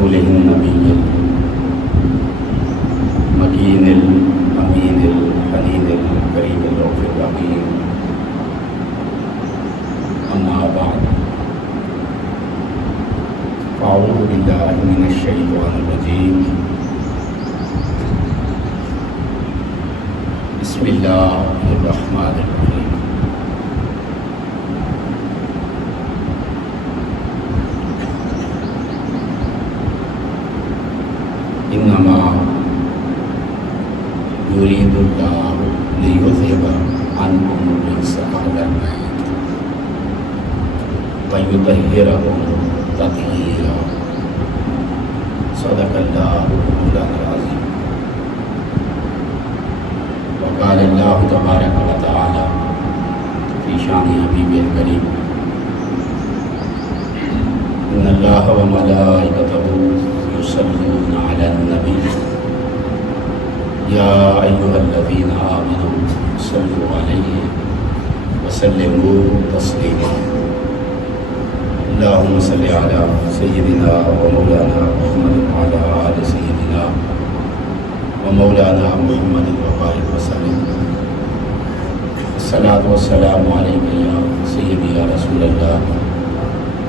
رسوله النبي المكين الأمين الحنين الكريم الرؤوف الرحيم أما بعد أعوذ بالله من الشيطان الرجيم بسم الله الرحمن الرحيم إنما يريد الله ليذهب عنكم الرجس أهل البيت ويطهركم تطهيرا صدق الله مولانا العظيم. وقال الله تبارك وتعالى في شان حبيبه الكريم إن الله وملائكته يصلون على النبي يا أيها الذين آمنوا صلوا عليه وسلموا تسليما. اللهم صل على سيدنا ومولانا محمد وعلى آل سيدنا ومولانا محمد وبارك وسلم. الصلاة والسلام عليك يا سيدي يا رسول الله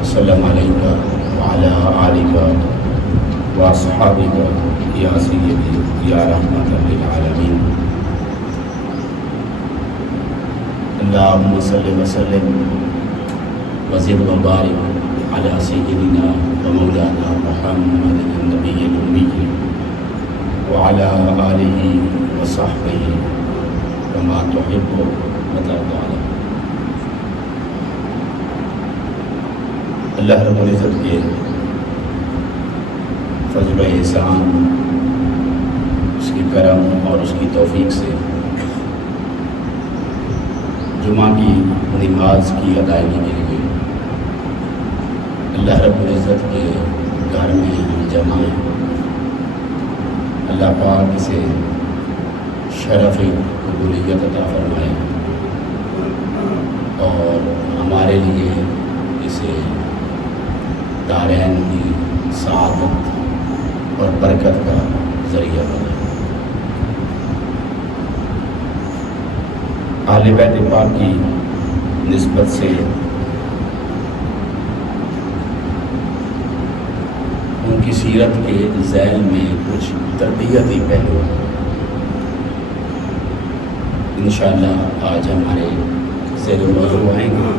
وسلم عليك وعلى آلك وأصحابك يا سيدي يا رحمة للعالمين. اللهم صل وسلم وزد وبارك على سيدنا ومولانا محمد النبي الأمي وعلى آله وصحبه وما تحب وترضى. اللہ رب العزت کے فضل و احسان، اس کی کرم اور اس کی توفیق سے جمعہ کی نماز کی ادائیگی کے لیے اللہ رب العزت کے گھر میں ہم جمع ہیں. اللہ پاک اسے شرف قبولیت عطا فرمائے اور ہمارے لیے اسے دارین کی سعادت اور برکت کا ذریعہ بنا. اہل بیت پاک کی نسبت سے ان کی سیرت کے ذیل میں کچھ تربیتی پہلو انشاءاللہ آج ہمارے ذیل موضوع آئیں گے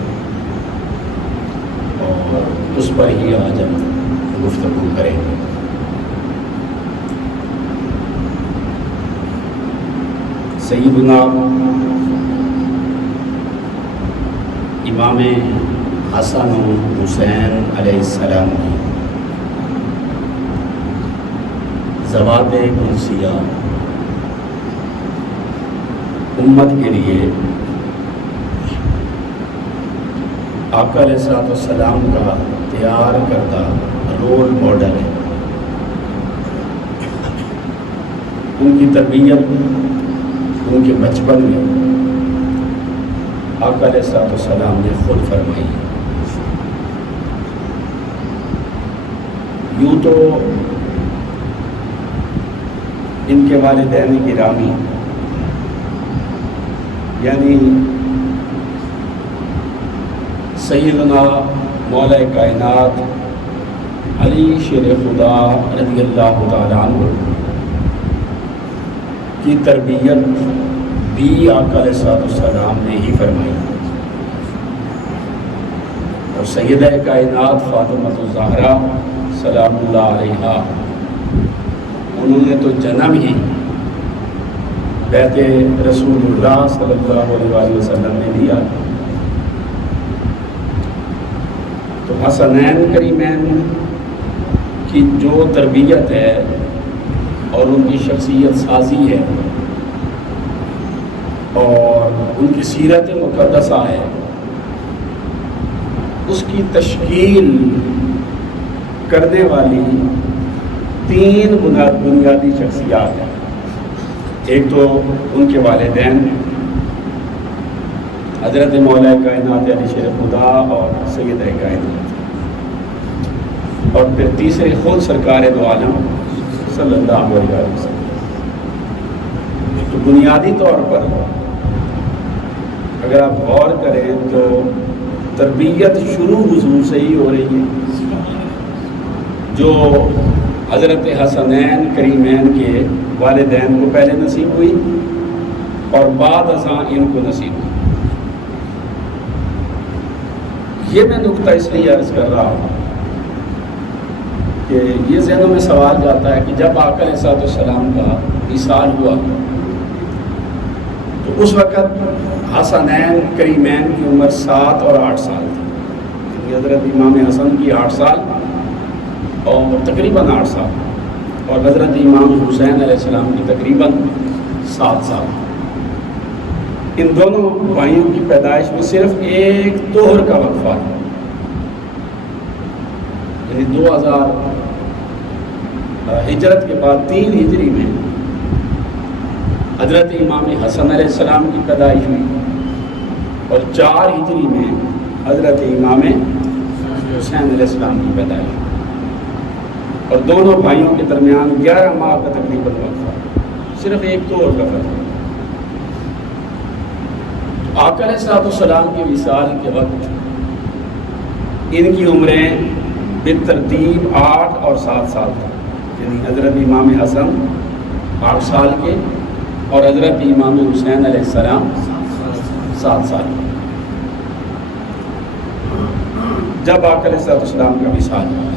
اور اس پر ہی آج ہم گفتگو کریں گے. سیدنا امام حسن و حسین علیہ السلام کی ذوات قدسیہ امت کے لیے آقا علیہ السلام کا تیار کردہ رول ماڈل ہے. ان کی تربیت ان کے بچپن میں آقا علیہ السلام نے خود فرمائی. یوں تو ان کے والدین گرامی یعنی سیدنا مولا کائنات علی شیر خدا رضی اللہ تعالیٰ عنہ کی تربیت بھی آقا علیہ السلام نے ہی فرمائی اور سیدہ کائنات فاطمۃ الزہرا سلام اللہ علیہا انہوں نے تو جنم ہی بیت رسول اللہ صلی اللہ علیہ وسلم نے لیا. تو حسنین کریمین کی جو تربیت ہے اور ان کی شخصیت سازی ہے اور ان کی سیرت مقدسہ ہے، اس کی تشکیل کرنے والی تین بنیادی شخصیات ہیں. ایک تو ان کے والدین حضرت مولا کائنات علی شیر خدا اور سید کائنات. اور پھر تیسرے خود سرکار دو عالم صلی اللہ علیہ وسلم. تو بنیادی طور پر اگر آپ غور کریں تو تربیت شروع حضور سے ہی ہو رہی ہے، جو حضرت حسنین کریمین کے والدین کو پہلے نصیب ہوئی اور بعد ازاں ان کو نصیب ہوئی. یہ میں نقطہ اس لیے عرض کر رہا ہوں کہ یہ ذہنوں میں سوال جاتا ہے کہ جب آقا علیہ السلام کا وصال ہوا تو اس وقت حسنین کریمین کی عمر 7 اور 8 سال تھی. حضرت امام حسن کی 8 سال اور تقریباً 8 سال، اور حضرت امام حسین علیہ السلام کی تقریباً 7 سال. ان دونوں بھائیوں کی پیدائش میں صرف ایک طہر کا وقفہ ہے، یعنی 2000 ہجرت کے بعد 3 ہجری میں حضرت امام حسن علیہ السلام کی پیدائش ہوئی اور 4 ہجری میں حضرت امام حسین علیہ السلام کی پیدائش ہوئی، اور دونوں بھائیوں کے درمیان 11 ماہ کا تقریباً وقفہ، صرف ایک طور کا فرق. آقا علیہ السلام کے وصال کے وقت ان کی عمریں بالترتیب 8 اور 7 سال تک، یعنی حضرت امام حسن 8 سال کے اور حضرت امام حسین علیہ السلام 7 سال کے. جب آقا علیہ السلام کا وصال ہوا،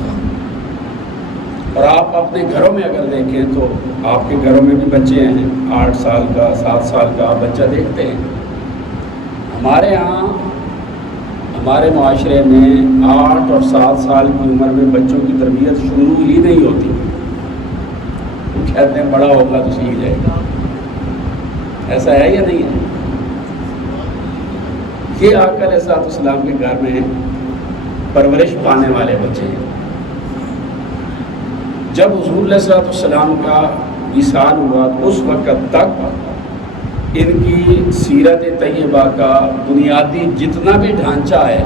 اور آپ اپنے گھروں میں اگر دیکھیں تو آپ کے گھروں میں بھی بچے ہیں، 8 سال کا 7 سال کا آپ بچہ دیکھتے ہیں. ہمارے ہاں ہمارے معاشرے میں 8 اور 7 سال کی عمر میں بچوں کی تربیت شروع ہی نہیں ہوتی. وہ کہتے ہیں بڑا ہوگا تو سیکھ جائے گا. ایسا ہے یا نہیں ہے؟ یہ آقا علیہ السلام کے گھر میں پرورش پانے والے بچے ہیں. جب حضور علیہ السلام کا وصال ہوا تو اس وقت تک ان کی سیرت طیبہ کا بنیادی جتنا بھی ڈھانچہ ہے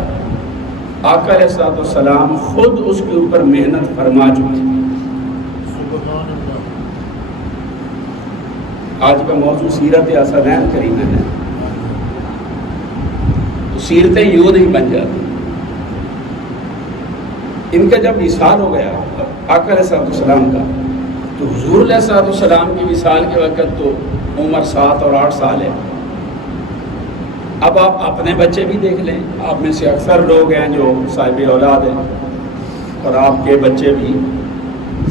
آقا علیہ السلام خود اس کے اوپر محنت فرما چکے. آج کا موضوع سیرت حسنین کریمین ہے، تو سیرتیں یوں نہیں بن جاتی. ان کا جب وصال ہو گیا آقا علیہ السلام کا، تو حضور علیہ السلام کے وصال کے وقت تو عمر 7 اور 8 سال ہے. اب آپ اپنے بچے بھی دیکھ لیں، آپ میں سے اکثر لوگ ہیں جو صاحب اولاد ہیں، اور آپ کے بچے بھی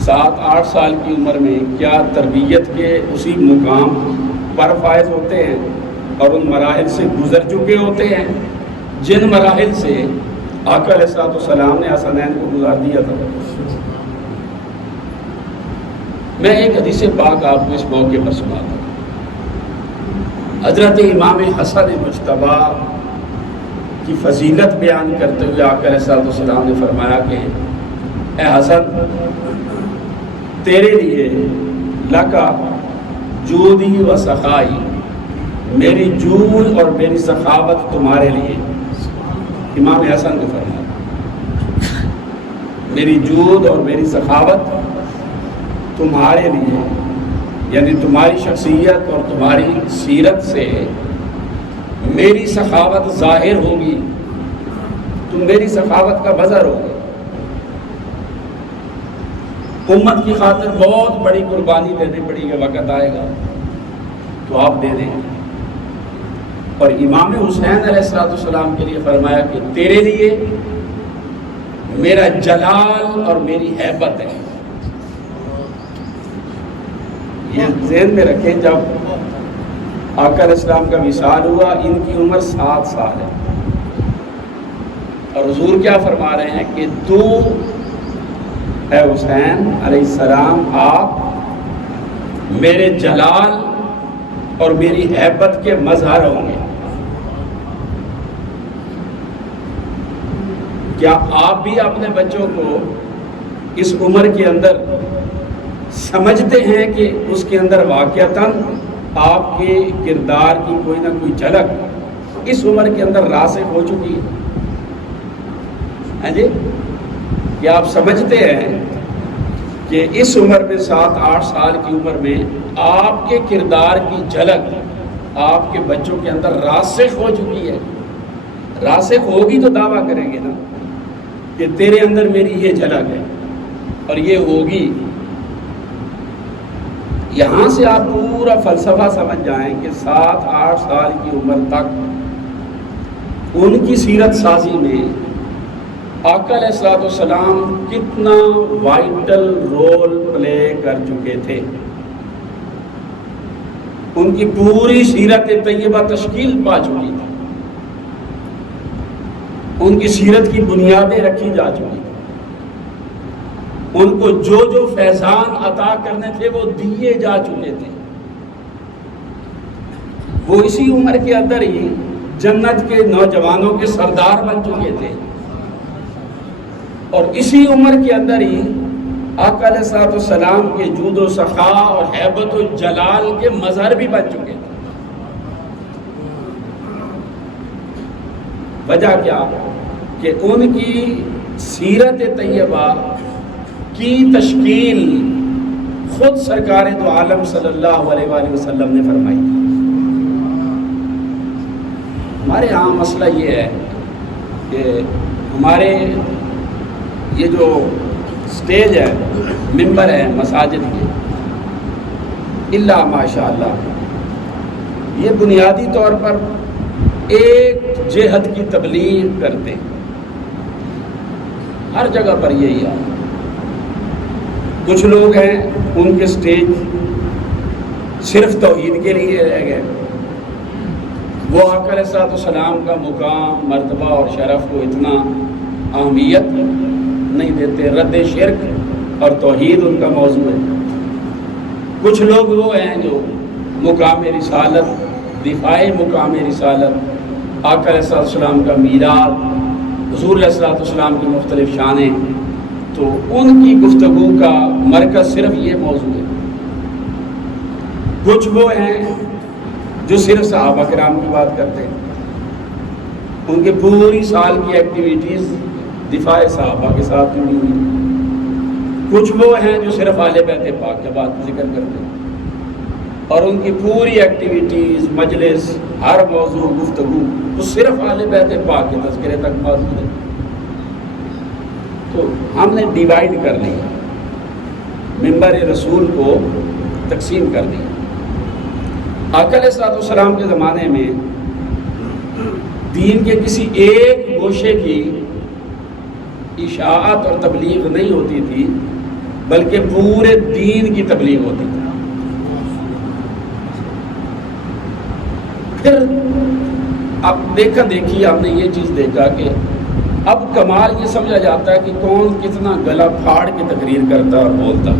7-8 سال کی عمر میں کیا تربیت کے اسی مقام پر فائز ہوتے ہیں اور ان مراحل سے گزر چکے ہوتے ہیں جن مراحل سے آقا علیہ السلام نے حسنین کو گزار دیا تھا. میں ایک حدیث پاک آپ کو اس موقع پر سناتا ہوں. حضرت امام حسن مجتبی کی فضیلت بیان کرتے ہوئے آقا علیہ السلام نے فرمایا کہ اے حسن، تیرے لیے لکا جودی و سخائی، میری جود اور میری سخاوت تمہارے لیے. امام حسن نے فرمایا میری جود اور میری سخاوت تمہارے لیے، یعنی تمہاری شخصیت اور تمہاری سیرت سے میری سخاوت ظاہر ہوگی، تم میری سخاوت کا بظر ہوگے. امت کی خاطر بہت بڑی قربانی دینی پڑے گی، وقت آئے گا تو آپ دے دیں. اور امام حسین علیہ السلام کے لیے فرمایا کہ تیرے لیے میرا جلال اور میری ہیبت ہے. یہ ذہن میں رکھیں، جب آقا علیہ السلام کا وصال ہوا ان کی عمر 7 سال ہے، اور حضور کیا فرما رہے ہیں کہ تو اے حسین علیہ السلام آپ میرے جلال اور میری ہیبت کے مظہر ہوں گے. کیا آپ بھی اپنے بچوں کو اس عمر کے اندر سمجھتے ہیں کہ اس کے اندر واقعتاً آپ کے کردار کی کوئی نہ کوئی جھلک اس عمر کے اندر راسخ ہو چکی ہے؟ جی کہ آپ سمجھتے ہیں کہ اس عمر میں 7-8 سال کی عمر میں آپ کے کردار کی جھلک آپ کے بچوں کے اندر راسخ ہو چکی ہے. راسخ ہوگی تو دعویٰ کریں گے نا کہ تیرے اندر میری یہ جھلک ہے اور یہ ہوگی. یہاں سے آپ پورا فلسفہ سمجھ جائیں کہ 7-8 سال کی عمر تک ان کی سیرت سازی میں آقا علیہ الصلوۃ والسلام کتنا وائٹل رول پلے کر چکے تھے. ان کی پوری سیرت طیبہ تشکیل پا چکی تھی. ان کی سیرت کی بنیادیں رکھی جا چکی تھی. ان کو جو جو فیضان عطا کرنے تھے وہ دیے جا چکے تھے. وہ اسی عمر کے اندر ہی جنت کے نوجوانوں کے سردار بن چکے تھے اور اسی عمر کے اندر ہی آقا علیہ الصلوۃ والسلام کے جود و سخا اور ہیبت و جلال کے مظہر بھی بن چکے تھے. وجہ کیا کہ ان کی سیرت طیبہ کی تشکیل خود سرکار دو عالم صلی اللہ علیہ وآلہ وسلم نے فرمائی تھی. ہمارے یہاں مسئلہ یہ ہے کہ ہمارے یہ جو سٹیج ہے، ممبر ہے مساجد کے، اللہ ماشاء اللہ یہ بنیادی طور پر ایک جہت کی تبلیغ کرتے ہیں. ہر جگہ پر یہی ہے. کچھ لوگ ہیں ان کے سٹیج صرف توحید کے لیے رہ گئے. وہ آقا علیہ الصلوۃ والسلام کا مقام، مرتبہ اور شرف کو اتنا اہمیت نہیں دیتے. رد شرک اور توحید ان کا موضوع ہے. کچھ لوگ وہ ہیں جو مقام رسالت، دفاع مقام رسالت، آقا علیہ الصلوۃ والسلام کا میراث، حضور علیہ الصلوۃ والسلام کی مختلف شانیں، تو ان کی گفتگو کا مرکز صرف یہ موضوع ہے. کچھ وہ ہیں جو صرف صحابہ کرام کی بات کرتے ہیں. ان کے پوری سال کی ایکٹیویٹیز دفاع صحابہ کے ساتھ جڑی ہوئی. کچھ وہ ہیں جو صرف اہل بیت پاک کے بات ذکر کرتے ہیں اور ان کی پوری ایکٹیویٹیز، مجلس، ہر موضوع، گفتگو وہ صرف اہل بیت پاک کے تذکرے تک موجود ہے. تو ہم نے ڈیوائڈ کر لیا، ممبر رسول کو تقسیم کر دیا. آقا علیہ الصلوۃ والسلام کے زمانے میں دین کے کسی ایک گوشے کی اشاعت اور تبلیغ نہیں ہوتی تھی، بلکہ پورے دین کی تبلیغ ہوتی تھی. پھر اب دیکھی آپ نے یہ چیز دیکھا کہ اب کمال یہ سمجھا جاتا ہے کہ کون کتنا گلا پھاڑ کے تقریر کرتا اور بولتا.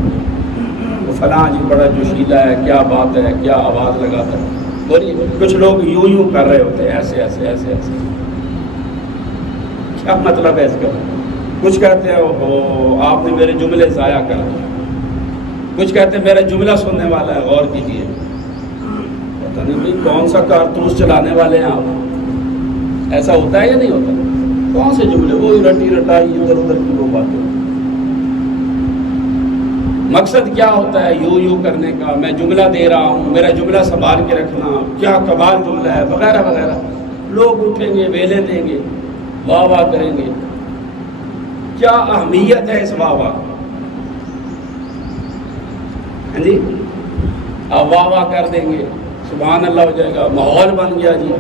وہ فلاں جی بڑا جوشیلا ہے، کیا بات ہے، کیا آواز لگاتا ہے. بولیے کچھ لوگ یوں کر رہے ہوتے ہیں، ایسے ایسے ایسے ایسے. کیا مطلب ہے اس کا؟ کچھ کہتے ہیں اوہو آپ نے میرے جملے ضائع کر دیے. کچھ کہتے ہیں میرا جملہ سننے والا ہے، غور کیجیے. پتہ نہیں بھائی کون سا کارتوس چلانے والے ہیں آپ. ایسا ہوتا ہے یا نہیں ہوتا؟ کون سے جملے؟ وہ رٹی رٹائی ادھر ادھر کی وہ باتیں. مقصد کیا ہوتا ہے یوں کرنے کا؟ میں جملہ دے رہا ہوں، میرا جملہ سنبھال کے رکھنا، کیا کمال جملہ ہے وغیرہ وغیرہ. لوگ اٹھیں گے، ویلے دیں گے، واہ واہ کریں گے. کیا اہمیت ہے اس واہ واہ؟ ہاں جی، آپ واہ واہ کر دیں گے، سبحان اللہ ہو جائے گا، ماحول بن گیا جی.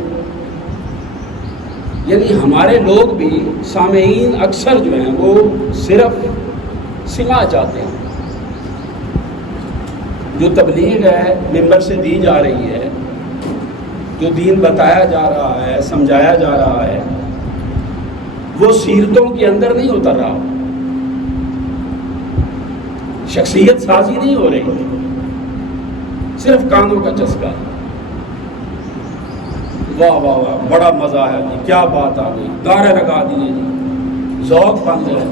یعنی ہمارے لوگ بھی، سامعین اکثر جو ہیں وہ صرف سماع چاہتے ہیں. جو تبلیغ ہے ممبر سے دی جا رہی ہے، جو دین بتایا جا رہا ہے، سمجھایا جا رہا ہے، وہ سیرتوں کے اندر نہیں اتر رہا. شخصیت سازی نہیں ہو رہی، صرف کانوں کا چسکا. واہ واہ واہ بڑا مزہ ہے جی، کیا بات آ گئی، گارے لگا دیے جی، ذوق بن گئے،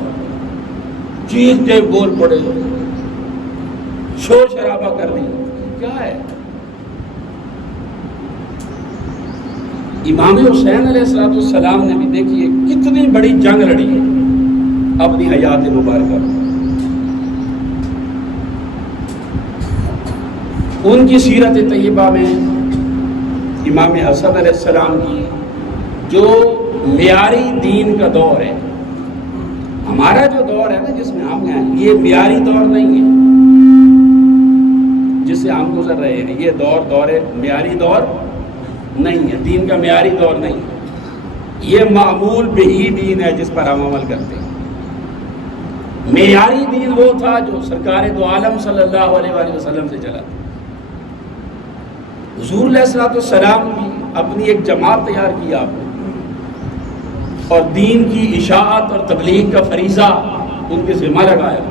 چیختے بول پڑے، شور شرابہ کر دی. کیا ہے؟ امام حسین علیہ السلام نے بھی دیکھیے کتنی بڑی جنگ لڑی ہے. اپنی حیات مبارکہ. ان کی سیرت طیبہ میں امام حسن علیہ السلام کی جو معیاری دین کا دور ہے، ہمارا جو دور ہے نا جس میں ہم ہیں، یہ معیاری دور نہیں ہے جس سے ہم گزر رہے ہیں. یہ دور معیاری دور نہیں ہے، دین کا معیاری دور نہیں ہے. یہ معمول بہی دین ہے جس پر ہم عمل کرتے ہیں. معیاری دین وہ تھا جو سرکار دو عالم صلی اللہ علیہ وآلہ وسلم سے چلا تھا. حضور علیہ الصلوۃ والسلام کی اپنی ایک جماعت تیار کی آپ نے، اور دین کی اشاعت اور تبلیغ کا فریضہ ان کے ذمہ لگایا،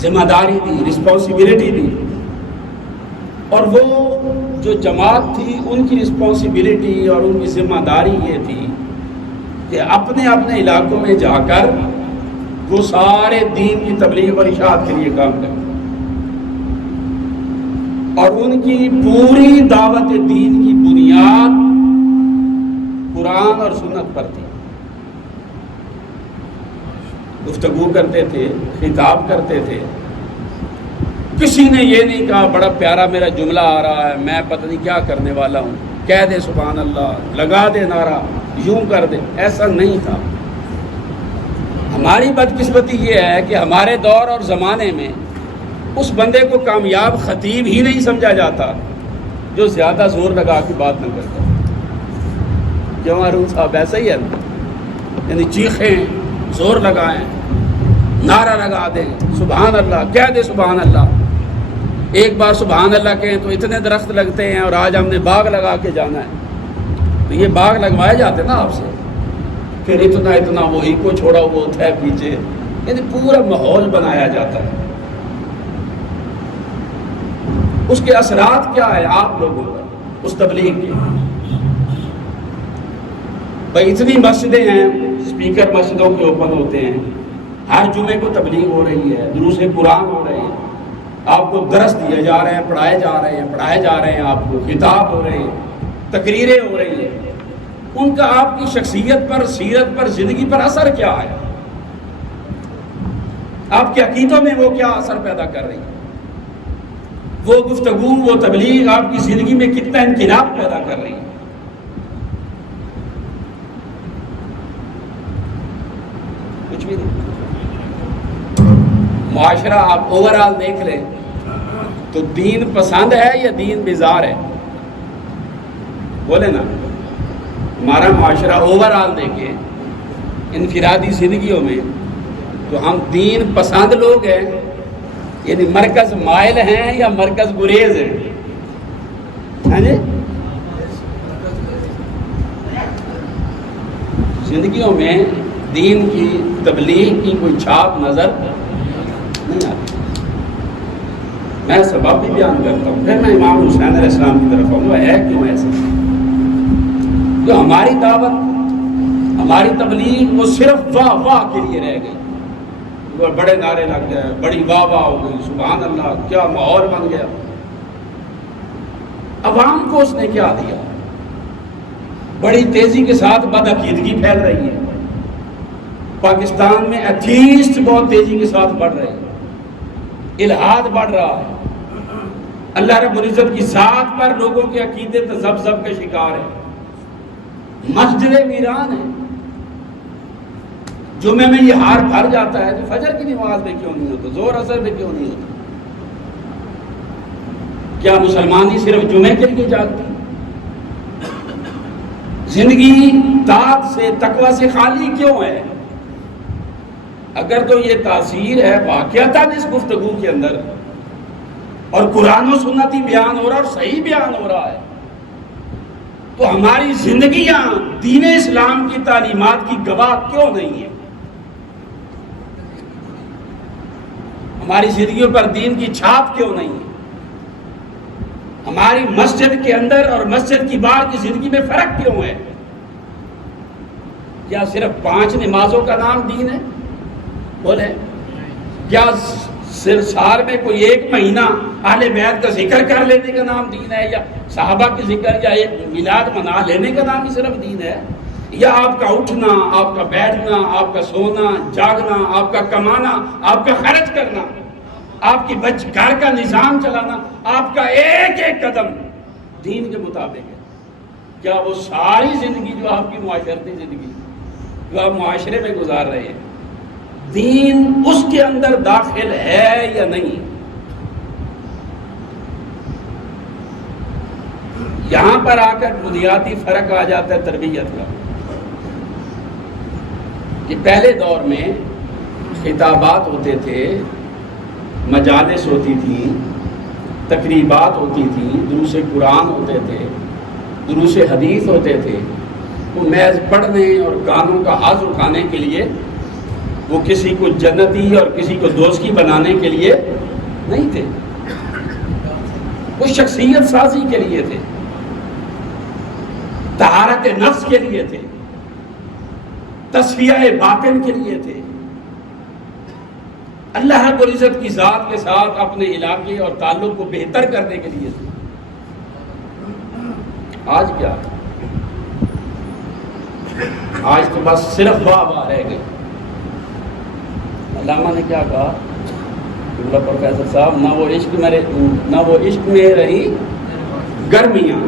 ذمہ داری دی، رسپانسبلٹی دی. اور وہ جو جماعت تھی ان کی رسپانسبلٹی اور ان کی ذمہ داری یہ تھی کہ اپنے اپنے علاقوں میں جا کر وہ سارے دین کی تبلیغ اور اشاعت کے لیے کام کریں. اور ان کی پوری دعوت دین کی بنیاد قرآن اور سنت پر تھی. گفتگو کرتے تھے، خطاب کرتے تھے. کسی نے یہ نہیں کہا بڑا پیارا میرا جملہ آ رہا ہے، میں پتہ نہیں کیا کرنے والا ہوں، کہہ دے سبحان اللہ، لگا دے نعرہ، یوں کر دے. ایسا نہیں تھا. ہماری بدقسمتی یہ ہے کہ ہمارے دور اور زمانے میں اس بندے کو کامیاب خطیب ہی نہیں سمجھا جاتا جو زیادہ زور لگا کے بات نہ کرتا. کیوں ارون صاحب ایسا ہی ہے نا؟ یعنی چیخیں، زور لگائیں، نعرہ لگا دیں، سبحان اللہ کہہ دے سبحان اللہ. ایک بار سبحان اللہ کہیں تو اتنے درخت لگتے ہیں، اور آج ہم نے باغ لگا کے جانا ہے. تو یہ باغ لگوائے جاتے نا آپ سے، پھر اتنا وہی کو چھوڑا وہ ہوتا ہے پیچھے. یعنی پورا ماحول بنایا جاتا ہے. اس کے اثرات کیا ہے آپ لوگوں پر اس تبلیغ کے؟ بھائی اتنی مسجدیں ہیں، اسپیکر مسجدوں کے اوپن ہوتے ہیں، ہر جمعے کو تبلیغ ہو رہی ہے، دروس قرآن ہو رہے ہیں، آپ کو درس دیے جا رہے ہیں، پڑھائے جا رہے ہیں، آپ کو خطاب ہو رہے ہیں، تقریریں ہو رہی ہیں. ان کا آپ کی شخصیت پر، سیرت پر، زندگی پر اثر کیا ہے؟ آپ کے عقیدوں میں وہ کیا اثر پیدا کر رہی ہے؟ وہ گفتگو، وہ تبلیغ آپ کی زندگی میں کتنا انقلاب پیدا کر رہی ہے؟ کچھ بھی نہیں. معاشرہ آپ اوورآل دیکھ لیں تو دین پسند ہے یا دین بیزار ہے؟ بولے نا. ہمارا معاشرہ اوورآل دیکھیں انفرادی زندگیوں میں تو ہم دین پسند لوگ ہیں، یعنی مرکز مائل ہیں یا مرکز گریز ہیں؟ ہاں جی، زندگیوں میں دین کی تبلیغ کی کوئی چھاپ نظر نہیں آتی. میں سبب بھی بیان کرتا ہوں، پھر میں امام حسین علیہ السلام کی طرف آؤں گا. ہے کیوں ایسا؟ جو ہماری دعوت، ہماری تبلیغ وہ صرف واہ واہ کے لیے رہ گئی. بڑے نعرے لگ گئے، بڑی واہ واہ ہو گئی، سبحان اللہ، کیا ماحول بن گیا. عوام کو اس نے کیا دیا؟ بڑی تیزی کے ساتھ بدعقیدگی پھیل رہی ہے. پاکستان میں ایتھیسٹ بہت تیزی کے ساتھ بڑھ رہے ہیں، الحاد بڑھ رہا ہے. اللہ رب العزت کی ذات پر لوگوں کے عقیدے تذبذب کا شکار ہے. مسجدیں ویران ہیں. جمعے میں یہ ہار بھر جاتا ہے تو فجر کی نماز میں کیوں نہیں ہوتا؟ زور اثر میں کیوں نہیں ہوتا؟ کیا مسلمانی صرف جمعے کے لیے جاگتی؟ زندگی طاعت سے، تقوی سے خالی کیوں ہے؟ اگر تو یہ تاثیر ہے واقعتاً اس گفتگو کے اندر، اور قرآن و سنتی بیان ہو رہا ہے اور صحیح بیان ہو رہا ہے، تو ہماری زندگیاں دین اسلام کی تعلیمات کی گواہ کیوں نہیں ہیں؟ ہماری زندگیوں پر دین کی چھاپ کیوں نہیں ہے؟ ہماری مسجد کے اندر اور مسجد کی باہر کی زندگی میں فرق کیوں ہے؟ کیا صرف 5 نمازوں کا نام دین ہے؟ بولے. کیا صرف سال میں کوئی 1 مہینہ اہل بیت کا ذکر کر لینے کا نام دین ہے؟ یا صحابہ کی ذکر یا ایک میلاد منا لینے کا نام ہی صرف دین ہے؟ یا آپ کا اٹھنا، آپ کا بیٹھنا، آپ کا سونا جاگنا، آپ کا کمانا، آپ کا خرچ کرنا، آپ کی گھر کا نظام چلانا، آپ کا ایک ایک قدم دین کے مطابق ہے؟ کیا وہ ساری زندگی جو آپ کی معاشرتی زندگی جو آپ معاشرے میں گزار رہے ہیں، دین اس کے اندر داخل ہے یا نہیں؟ یہاں پر آ کر بنیادی فرق آ جاتا ہے تربیت کا، کہ پہلے دور میں خطابات ہوتے تھے، مجالس ہوتی تھی، تقریبات ہوتی تھی، دروس قرآن ہوتے تھے، دروس حدیث ہوتے تھے. وہ محض پڑھنے اور کانوں کا حظ اٹھانے کے لیے، وہ کسی کو جنتی اور کسی کو دوستی بنانے کے لیے نہیں تھے، وہ شخصیت سازی کے لیے تھے، طہارت نفس کے لیے تھے، تصفیہ باطن کے لیے تھے، اللہ رب العزت کی ذات کے ساتھ اپنے علاقے اور تعلق کو بہتر کرنے کے لیے تھے. آج کیا؟ آج تو بس صرف واہ رہ گئی. علامہ نے کیا کہا پروفیسر صاحب، نہ وہ عشق میں رہی گرمیاں،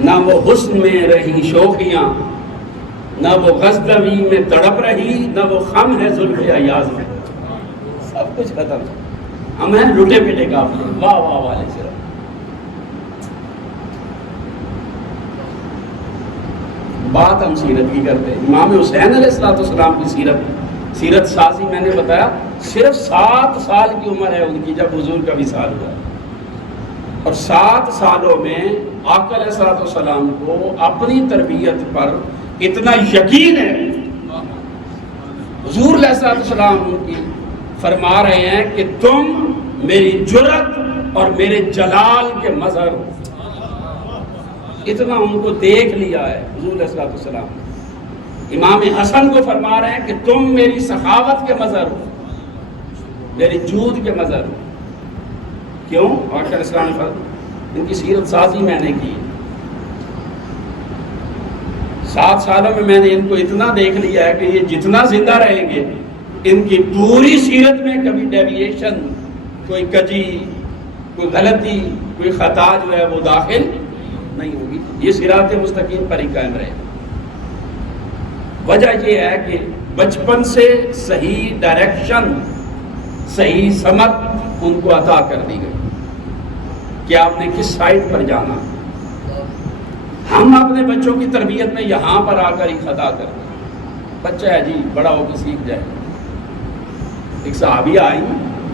نہ وہ حسن میں رہی شوخیاں، نہ وہ غزنوی میں تڑپ رہی، نہ وہ خم ہے زلف ایاز میں. سب کچھ ختم. ہم ہیں لٹے پیٹے قافلے، واہ واہ والے صرف. بات ہم سیرت کی کرتے ہیں. امام حسین علیہ السلام کی سیرت سازی میں نے بتایا صرف 7 سال کی عمر ہے ان کی جب حضور کا وصال ہوا، اور 7 سالوں میں آقا علیہ السلام کو اپنی تربیت پر اتنا یقین ہے. حضور علیہ السلام ان کی فرما رہے ہیں کہ تم میری جرت اور میرے جلال کے مظہر ہو. اتنا ان کو دیکھ لیا ہے حضور علیہ السلام. امام حسن کو فرما رہے ہیں کہ تم میری سخاوت کے مظہر ہو، میری جود کے مظہر ہو. کیوں؟ آقا علیہ السلام نے ان کی سیرت سازی میں نے کی. 7 سالوں میں نے ان کو اتنا دیکھ لیا ہے کہ یہ جتنا زندہ رہیں گے ان کی پوری سیرت میں کبھی ڈیویشن، کوئی کجی، کوئی غلطی، کوئی خطا جو ہے وہ داخل نہیں ہوگی. یہ صراط مستقیم پر ہی قائم رہے. وجہ یہ ہے کہ بچپن سے صحیح ڈائریکشن، صحیح سمت ان کو عطا کر دی گئی کہ آپ نے کس سائڈ پر جانا. ہم اپنے بچوں کی تربیت میں یہاں پر آ کر ہی خطا کرتے ہیں. بچہ ہے جی، بڑا ہو کے سیکھ جائے. ایک صحابیہ آئی،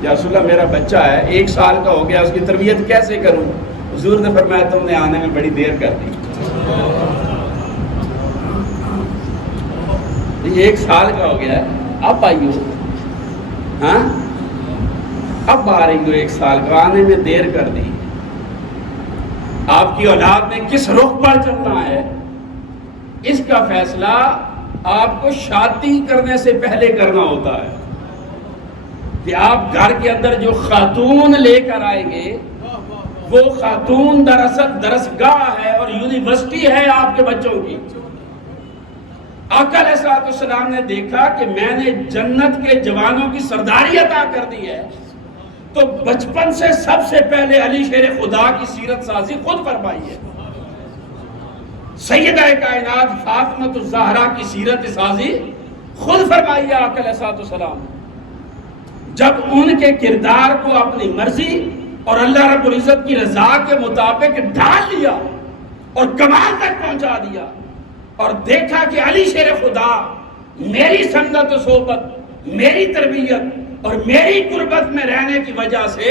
یا رسول اللہ میرا بچہ ہے 1 سال کا ہو گیا، اس کی تربیت کیسے کروں؟ حضور نے فرمایا تم نے آنے میں بڑی دیر کر دی. یہ 1 سال کا ہو گیا ہے، اب آئی ہو، ہاں اب آ رہی ہو، 1 سال کا، آنے میں دیر کر دی. آپ کی اولاد نے کس رخ پر چلنا ہے، اس کا فیصلہ آپ کو شادی کرنے سے پہلے کرنا ہوتا ہے. کہ آپ گھر کے اندر جو خاتون لے کر آئیں گے، وہ خاتون دراصل درسگاہ ہے اور یونیورسٹی ہے آپ کے بچوں کی. آقا علیہ السلام نے دیکھا کہ میں نے جنت کے جوانوں کی سرداری عطا کر دی ہے، تو بچپن سے سب سے پہلے علی شیر خدا کی سیرت سازی خود فرمائی ہے. سیدہ کائنات فاطمہ الزہرا کی سیرت سازی خود فرمائی ہے آقا علیہ السلام. جب ان کے کردار کو اپنی مرضی اور اللہ رب العزت کی رضا کے مطابق ڈھال لیا اور کمال تک پہنچا دیا، اور دیکھا کہ علی شیر خدا میری سنگت و صحبت، میری تربیت اور میری قربت میں رہنے کی وجہ سے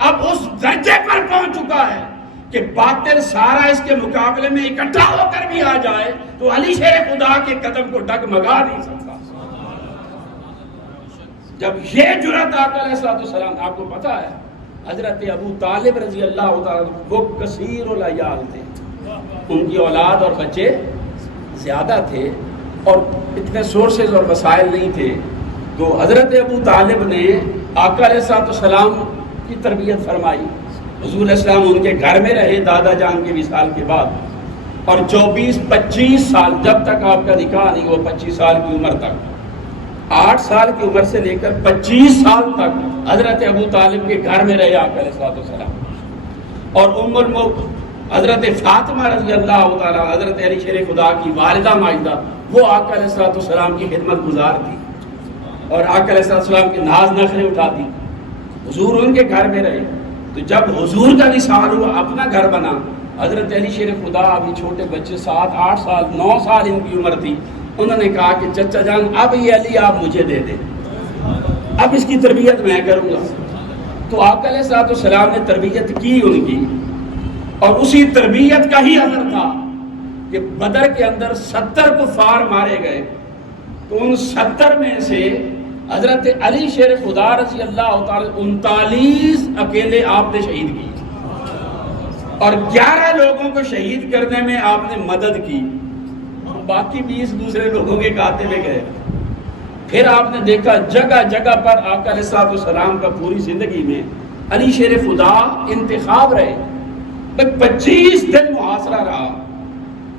اب اس درجے پر پہنچ چکا ہے کہ باطل سارا اس کے مقابلے میں اکٹھا ہو کر بھی آ جائے تو علی شیر خدا کے قدم کو ڈگمگا نہیں سکتا. جب یہ جرأت آقا علیہ السلام، آپ کو پتا ہے حضرت ابو طالب رضی اللہ تعالیٰ وہ کثیر العیال تھے، ان کی اولاد اور بچے زیادہ تھے اور اتنے سورسز اور وسائل نہیں تھے. تو حضرت ابو طالب نے آقا علیہ السلام کی تربیت فرمائی. حضور علیہ السلام ان کے گھر میں رہے دادا جان کے وصال کے بعد. اور 24-25 سال جب تک آپ کا نکاح نہیں ہوا، 25 سال کی عمر تک، 8 سال کی عمر سے لے کر 25 سال تک حضرت ابو طالب کے گھر میں رہے آقا علیہ الصلوۃ والسلام، اور حضرت فاطمہ رضی اللہ تعالیٰ حضرت علی شیر خدا کی والدہ ماجدہ، وہ آقا علیہ الصلوۃ والسلام کی خدمت گزار تھی اور آقا علیہ الصلوۃ والسلام کے ناز نخرے اٹھاتی، حضور ان کے گھر میں رہے۔ تو جب حضور کا وصال ہوا، اپنا گھر بنا، حضرت علی شیر خدا ابھی چھوٹے بچے 7-8 سال 9 سال ان کی عمر تھی، انہوں نے کہا کہ چچا جان اب یہ علی آپ مجھے دے دیں، اب اس کی تربیت میں کروں گا۔ تو آقا علیہ الصلوۃ والسلام نے تربیت کی ان کی، اور اسی تربیت کا ہی اثر تھا کہ بدر کے اندر 70 کفار مارے گئے، تو ان 70 میں سے حضرت علی شیر خدا رضی اللہ تعالی 39 اکیلے آپ نے شہید کی، اور 11 لوگوں کو شہید کرنے میں آپ نے مدد کی، باقی 20 دوسرے لوگوں کے کاتے میں گئے۔ پھر آپ نے دیکھا جگہ جگہ پر آقا علیہ الصلوۃ والسلام کا پوری زندگی میں علی شیر خدا انتخاب رہے۔ 25 دن محاصرہ رہا،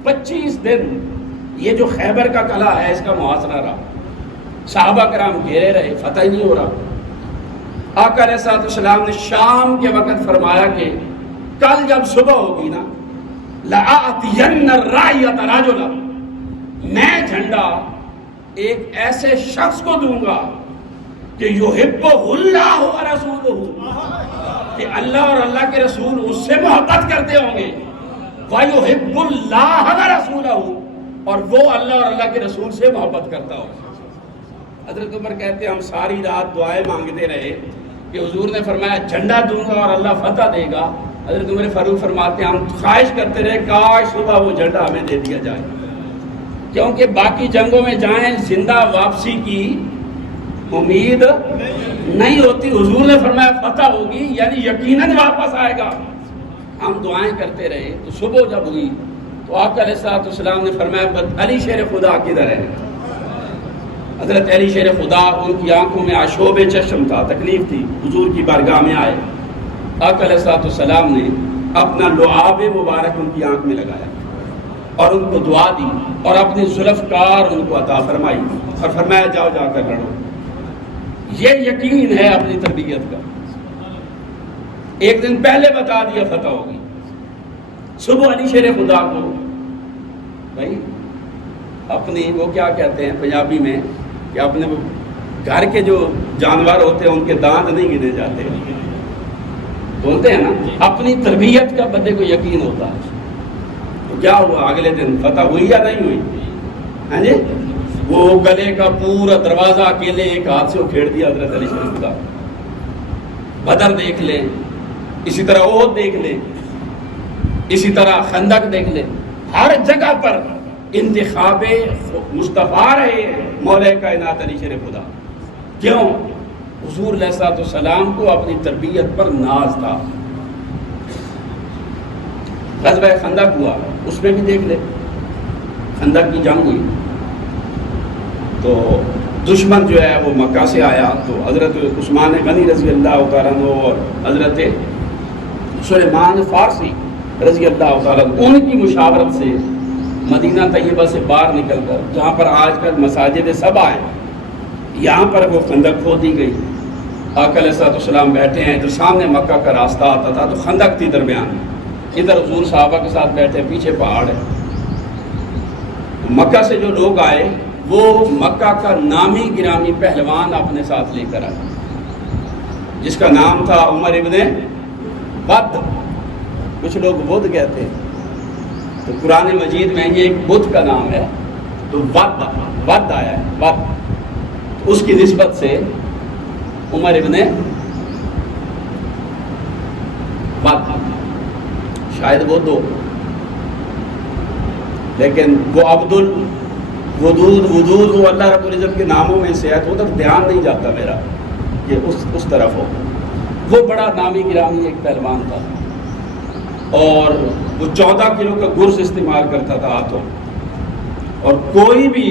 25 دن یہ جو خیبر کا قلعہ ہے اس کا محاصرہ رہا، صحابہ کرام گھیرے رہے، فتح ہی نہیں ہو رہا۔ آقا علیہ الصلوۃ والسلام نے شام کے وقت فرمایا کہ کل جب صبح ہوگی نا، لَآتِيَنَّ الرَّايَةَ رَجُلًا، میں جھنڈا ایک ایسے شخص کو دوں گا کہ يُحِبُّهُ اللَّهُ وَرَسُولُهُ، کہ اللہ اور اللہ کے رسول اس سے محبت کرتے ہوں گے، وَيُحِبُّ اللَّهَ وَرَسُولَهُ، اور وہ اللہ اور اللہ کے رسول سے محبت کرتا ہو۔ حضرت عمر کہتے ہیں ہم ساری رات دعائیں مانگتے رہے کہ حضور نے فرمایا جھنڈا دوں گا اور اللہ فتح دے گا۔ حضرت عمر فاروق فرماتے ہیں ہم خواہش کرتے رہے کاش صبح وہ جھنڈا ہمیں دے دیا جائے، کیونکہ باقی جنگوں میں جائیں زندہ واپسی کی امید نہیں ہوتی، حضور نے فرمایا فتح ہوگی یعنی یقیناً واپس آئے گا۔ ہم دعائیں کرتے رہے، تو صبح جب ہوئی تو آقا علیہ الصلوۃ والسلام نے فرمایا علی شیر خدا کدھر ہے؟ حضرت علی شیر خدا ان کی آنکھوں میں آشوب چشم تھا، تکلیف تھی، حضور کی بارگاہ میں آئے، آقا علیہ الصلوۃ والسلام نے اپنا لعاب مبارک ان کی آنکھ میں لگایا اور ان کو دعا دی اور اپنی زلف کار ان کو عطا فرمائی اور فرمایا جاؤ جا کر لڑو۔ یہ یقین ہے اپنی تربیت کا، ایک دن پہلے بتا دیا فتح ہوگی۔ صبح علی شیر خدا کو بھائی اپنی وہ کیا کہتے ہیں پنجابی میں کہ اپنے گھر کے جو جانور ہوتے ہیں ان کے دانت نہیں گنے جاتے، بولتے ہیں نا، اپنی تربیت کا بندے کو یقین ہوتا ہے۔ تو کیا ہوا اگلے دن فتح ہوئی یا نہیں ہوئی؟ ہاں جی، وہ گلے کا پورا دروازہ اکیلے ایک ہاتھ سے اکھیڑ دیا حضرت علی شریف کا۔ بدر دیکھ لیں، اسی طرح احد دیکھ لیں، اسی طرح خندق دیکھ لیں، ہر جگہ پر انتخاب مصطفیٰ رہے مولا کائنات علی شیر خدا۔ کیوں؟ حضور علیہ الصلوۃ والسلام کو اپنی تربیت پر ناز تھا۔ غزوہ خندق ہوا، اس میں بھی دیکھ لیں، خندق کی جنگ ہوئی تو دشمن جو ہے وہ مکہ سے آیا، تو حضرت عثمان غنی رضی اللہ تعالیٰ عنہ اور حضرت سلیمان فارسی رضی اللہ تعالیٰ عنہ ان کی مشاورت سے مدینہ طیبہ سے باہر نکل کر جہاں پر آج کل مساجد سبا ہیں، یہاں پر وہ خندق کھودی گئی۔ آقا علیہ الصلوۃ والسلام بیٹھے ہیں، ادھر سامنے مکہ کا راستہ آتا تھا تو خندق تھی درمیان، ادھر حضور صحابہ کے ساتھ بیٹھے، پیچھے پہاڑ ہے۔ مکہ سے جو لوگ آئے وہ مکہ کا نامی گرامی پہلوان اپنے ساتھ لے کر آئے، جس کا نام تھا عمر ابن بدھ، کچھ لوگ بدھ کہتے ہیں، تو قرآن مجید میں یہ ایک بدھ کا نام ہے، تو ود آیا ہے، ود، تو اس کی نسبت سے عمر ابن ود، شاید وہ دو، لیکن وہ عبد الودود وہ اللہ رب العزت کے ناموں میں سے ہے، تو ادھر دھیان نہیں جاتا میرا کہ اس طرف ہو۔ وہ بڑا نامی گرامی ایک پہلوان تھا اور وہ 14 کلو کا گرز استعمال کرتا تھا ہاتھوں، اور کوئی بھی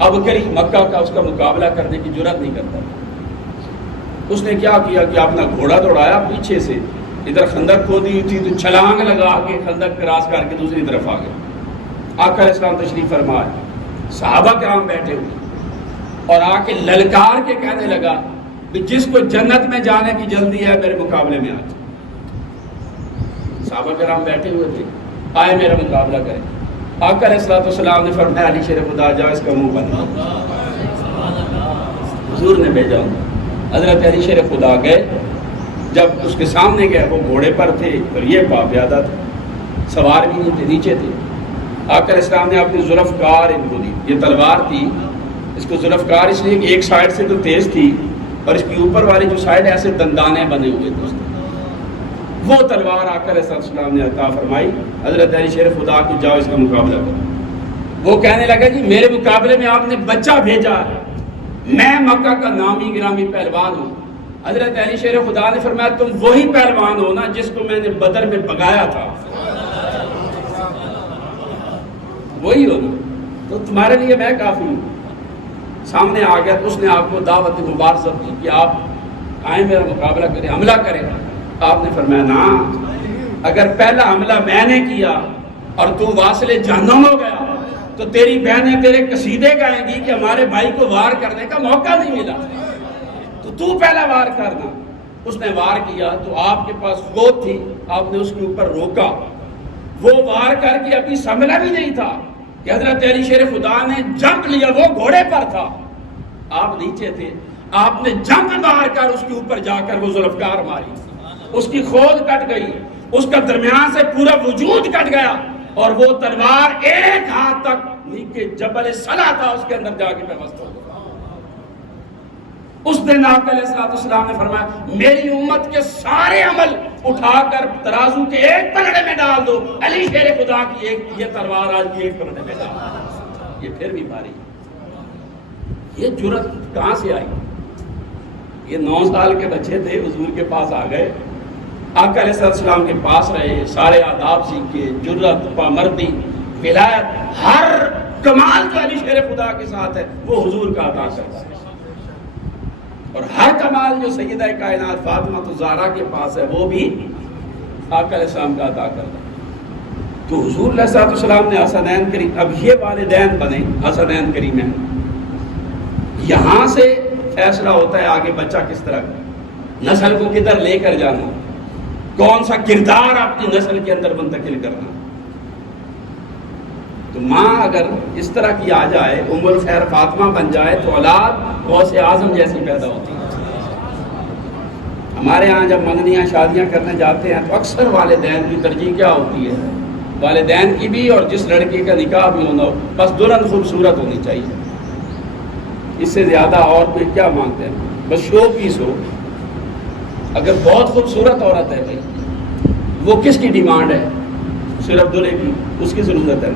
عبقری مکہ کا اس کا مقابلہ کرنے کی جرات نہیں کرتا تھا۔ اس نے کیا کیا کہ اپنا گھوڑا دوڑایا پیچھے سے ادھر خندق کھودی ہوئی تھی تو چھلانگ لگا کے خندق کراس کر کے دوسری طرف آ گیا. آقا علیہ السلام تشریف فرمائے, صحابہ کرام بیٹھے ہوئے, اور آ کے للکار کے کہنے لگا کہ جس کو جنت میں جانے کی جلدی ہے میرے مقابلے میں آ جائے. صحابہ کرام بیٹھے ہوئے تھے, آئے میرا مقابلہ کریں. آقا علیہ السلام نے فرمایا علی شیر خدا جاؤ اس کا منہ بند. حضور نے بھیجا. حضرت علی شیر خدا گئے, جب اس کے سامنے گئے وہ گھوڑے پر تھے اور یہ پاپیادہ تھے, سوار بھی نہیں تھے, نیچے تھے. آقا علیہ السلام نے اپنی ذوالفقار ان کو دی. یہ تلوار تھی, اس کو ذوالفقار اس لیے کہ ایک سائڈ سے تو تیز تھی اور اس کی اوپر والی جو سائڈ ایسے دندانے بنے ہوئے تھے. وہ تلوار آقا علیہ السلام نے عطا فرمائی. حضرت علی شیر خدا کو جاؤ اس کا مقابلہ کرو. وہ کہنے لگا جی میرے مقابلے میں آپ نے بچہ بھیجا ہے, میں مکہ کا نامی گرامی پہلوان ہوں. حضرت علی شیر خدا نے فرمایا تم وہی پہلوان ہو نا جس کو میں نے بدر میں بگایا تھا, وہی ہو نا, تو تمہارے لیے میں کافی ہوں. سامنے آ گیا تو اس نے آپ کو دعوت مبارزت دی کہ آپ آئیں میرا مقابلہ کریں, حملہ کریں. آپ نے فرمایا نا, اگر پہلا حملہ میں نے کیا اور تو واصل جہنم ہو گیا تو تیری بہنیں تیرے قصیدے گائیں گی کہ ہمارے بھائی کو وار کرنے کا موقع نہیں ملا, تو پہلا وار کرنا. اس نے وار کیا تو آپ کے پاس خود تھی, آپ نے اس کے اوپر روکا. وہ وار کر کے ابھی سنبھلا بھی نہیں تھا کہ حضرت علی شیر خدا نے جمپ لیا. وہ گھوڑے پر تھا, آپ نیچے تھے, آپ نے جمپ مار کر اس کے اوپر جا کر وہ ذوالفقار ماری. اس کی خود کٹ گئی, اس کا درمیان سے پورا وجود کٹ گیا, اور وہ تلوار ایک ہاتھ تک نیچے جبل صلا تھا اس کے اندر جا کے پیوست ہو گیا. اس دن آقا علیہ السلام نے فرمایا میری امت کے سارے عمل اٹھا کر ترازو کے ایک پلڑے میں ڈال دو, علی شیر خدا کی یہ تلوار آج کی ایک پلڑے میں ڈال. یہ پھر بھی بھاری. یہ جرأت کہاں سے آئی؟ یہ 9 سال کے بچے تھے, حضور کے پاس آ گئے, آقا علیہ السلام کے پاس رہے, سارے آداب سیکھے, جرأت, پامردی, ولایت, ہر کمال جو علی شیر خدا کے ساتھ ہے وہ حضور کا عطا کرتا ہے, اور ہر کمال جو سیدہ کائنات فاطمہ الزہرا کے پاس ہے وہ بھی آقا علیہ السلام کا عطا کرتا ہے. تو حضور علیہ السلام نے حسنین کریم, اب یہ والدین بنے حسنین کریمین, یہاں سے فیصلہ ہوتا ہے آگے بچہ کس طرح کا, نسل کو کدھر لے کر جانا, کون سا کردار اپنی نسل کے اندر منتقل کرنا. تو ماں اگر اس طرح کی آ جائے, ام الخیر فاطمہ بن جائے, تو اولاد غوث اعظم جیسی پیدا ہوتی ہے. ہمارے ہاں جب منگنیاں شادیاں کرنے جاتے ہیں تو اکثر والدین کی ترجیح کیا ہوتی ہے, والدین کی بھی اور جس لڑکی کا نکاح بھی ہونا ہو, بس دلہن خوبصورت ہونی چاہیے. اس سے زیادہ اور کوئی کیا مانگتے ہیں, بس شو پیس ہو. اگر بہت خوبصورت عورت ہے بھائی, وہ کس کی ڈیمانڈ ہے؟ صرف دلہے کی, اس کی ضرورت ہے.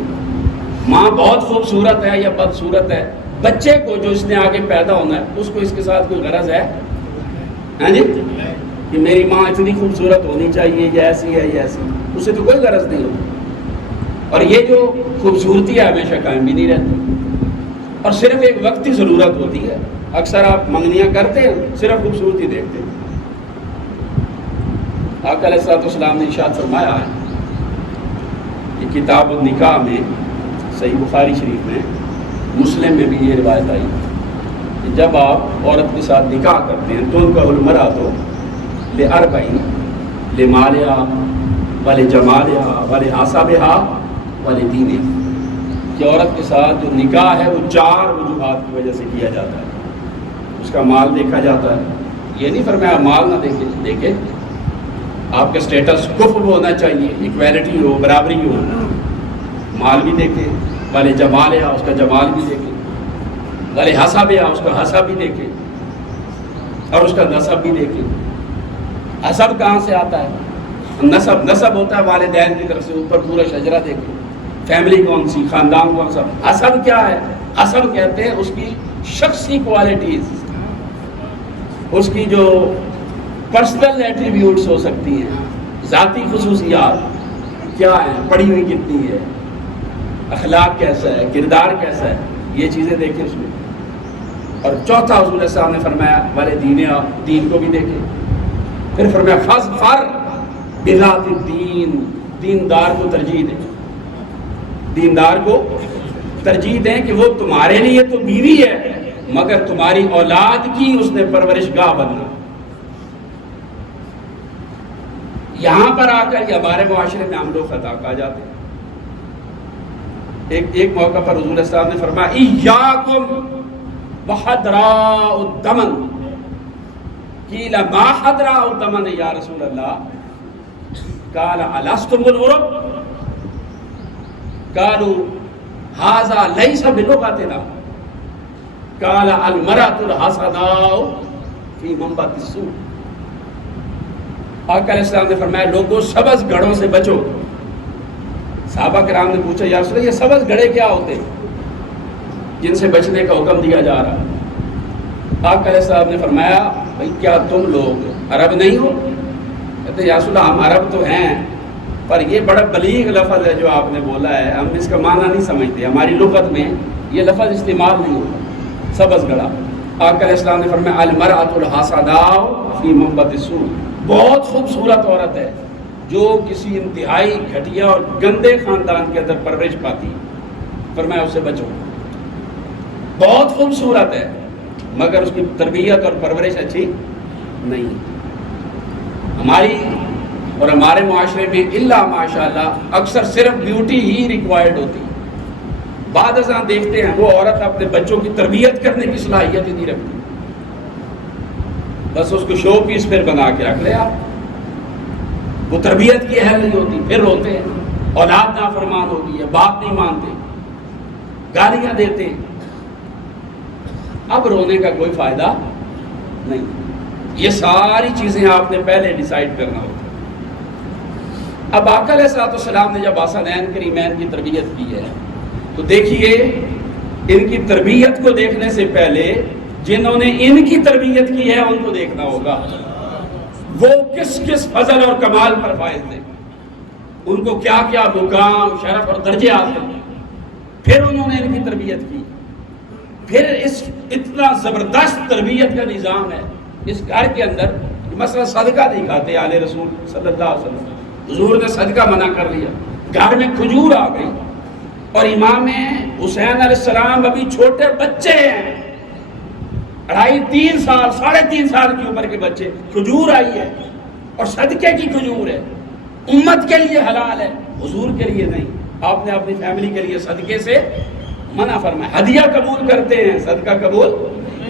ماں بہت خوبصورت ہے یا بدصورت ہے, بچے کو جو اس نے آگے پیدا ہونا ہے اس کو اس کے ساتھ کوئی غرض ہے جی کہ میری ماں اتنی خوبصورت ہونی چاہیے, یا ایسی ہے یا ایسی, اسے تو کوئی غرض نہیں ہوتی. اور یہ جو خوبصورتی ہے ہمیشہ قائم بھی نہیں رہتی, اور صرف ایک وقتی ضرورت ہوتی ہے. اکثر آپ منگنیاں کرتے ہیں, صرف خوبصورتی دیکھتے ہیں. آقا علیہ السلام نے ارشاد فرمایا ہے, یہ کتاب النکاح میں, صحیح بخاری شریف میں, مسلم میں بھی یہ روایت آئی کہ جب آپ عورت کے ساتھ نکاح کرتے ہیں تو ان کا المرأۃ لأربعین, لمالہا ولجمالہا ولحسبہا ولدینہا, کہ عورت کے ساتھ جو نکاح ہے وہ 4 وجوہات کی وجہ سے کیا جاتا ہے. اس کا مال دیکھا جاتا ہے, یہ نہیں فرمایا مال نہ دیکھے, آپ کا سٹیٹس کفر ہونا چاہیے, ایکویلٹی ہو, برابری ہو, مال بھی دیکھے, والے جمال ہے اس کا جمال بھی دیکھے, والے حسب ہے اس کا حسب بھی دیکھے, اور اس کا نسب بھی دیکھے. حسب کہاں سے آتا ہے؟ نسب ہوتا ہے والدین کی طرف سے, اوپر پورا شجرہ دیکھے, فیملی کون سی, خاندان کون سا. حسب کیا ہے؟ حسب کہتے ہیں اس کی شخصی کوالٹیز, اس کی جو پرسنل ایٹریبیوٹس ہو سکتی ہیں, ذاتی خصوصیات کیا ہیں, پڑھی ہوئی کتنی ہے, اخلاق کیسا ہے, کردار کیسا ہے, یہ چیزیں دیکھیں اس میں. اور چوتھا حضور علیہ السلام نے فرمایا والے دین کو بھی دیکھیں. پھر فرمایا بذات الدین، دیندار کو ترجیح دیں، دیندار کو ترجیح دیں کہ وہ تمہارے لیے تو بیوی ہے مگر تمہاری اولاد کی اس نے پرورش گاہ بننا۔ یہاں پر آ کر یہ ہمارے معاشرے میں ہم لوگ خطا کھا جاتے ہیں۔ ایک موقع پر حضور صاحب نے فرمایا ایاکم وحدراء الدمن، قیل ما حدراء الدمن یا رسول اللہ، قال الستم العرب، قالوا ھذا لیس بلغتنا، قال المرأة الحسناء فی منبت السوء۔ آقا علیہ السلام نے فرمایا لوگوں سبز گڑھوں سے بچو۔ صحابہ کرام نے پوچھا یا رسول اللہ یہ سبز گڑھے کیا ہوتے ہیں جن سے بچنے کا حکم دیا جا رہا ہے؟ آقا علیہ السلام نے فرمایا بھئی کیا تم لوگ عرب نہیں ہو؟ کہتے ہیں یا رسول اللہ ہم عرب تو ہیں پر یہ بڑا بلیغ لفظ ہے جو آپ نے بولا ہے، ہم اس کا معنی نہیں سمجھتے، ہماری لغت میں یہ لفظ استعمال نہیں ہوتا سبز گڑھا۔ آقا علیہ السلام نے فرمایا المرأة الحسناء فی منبت السوء، بہت خوبصورت عورت ہے جو کسی انتہائی گھٹیا اور گندے خاندان کے اندر پرورش پاتی، فرمایا اس سے بچو۔ بہت خوبصورت ہے مگر اس کی تربیت اور پرورش اچھی نہیں۔ ہماری اور ہمارے معاشرے میں الا ماشاءاللہ اکثر صرف بیوٹی ہی ریکوائرڈ ہوتی ہے۔ بعد ازاں دیکھتے ہیں وہ عورت اپنے بچوں کی تربیت کرنے کی صلاحیت ہی نہیں رکھتی، بس اس کو شو پیس پھر بنا کے رکھ لے آپ، وہ تربیت کی اہل نہیں ہوتی، پھر روتے ہیں، اولاد نافرمان ہوتی ہے، باپ نہیں مانتے، گالیاں دیتے ہیں، اب رونے کا کوئی فائدہ نہیں۔ یہ ساری چیزیں آپ نے پہلے ڈیسائیڈ کرنا ہوتا ہے۔ اب آقا علیہ السلام نے جب حسنین کریمین کی تربیت کی ہے تو دیکھیے ان کی تربیت کو دیکھنے سے پہلے جنہوں نے ان کی تربیت کی ہے ان کو دیکھنا ہوگا وہ کس کس فضل اور کمال پر فائز تھے، ان کو کیا کیا مقام شرف اور درجے حاصل، پھر انہوں نے ان کی تربیت کی، پھر اس اتنا زبردست تربیت کا نظام ہے اس گھر کے اندر۔ مثلا صدقہ نہیں کھاتے آل رسول صلی اللہ علیہ وسلم، حضور نے صدقہ منع کر لیا، گھر میں کھجور آ گئی اور امام حسین علیہ السلام ابھی چھوٹے بچے ہیں، 2.5-3 سال 3.5 سال کی عمر کے بچے، کھجور آئی ہے اور صدقے کی کھجور ہے، امت کے لیے حلال ہے، حضور کے لیے نہیں۔ آپ نے اپنی فیملی کے لیے صدقے سے منع فرمایا، ہدیہ قبول کرتے ہیں صدقہ قبول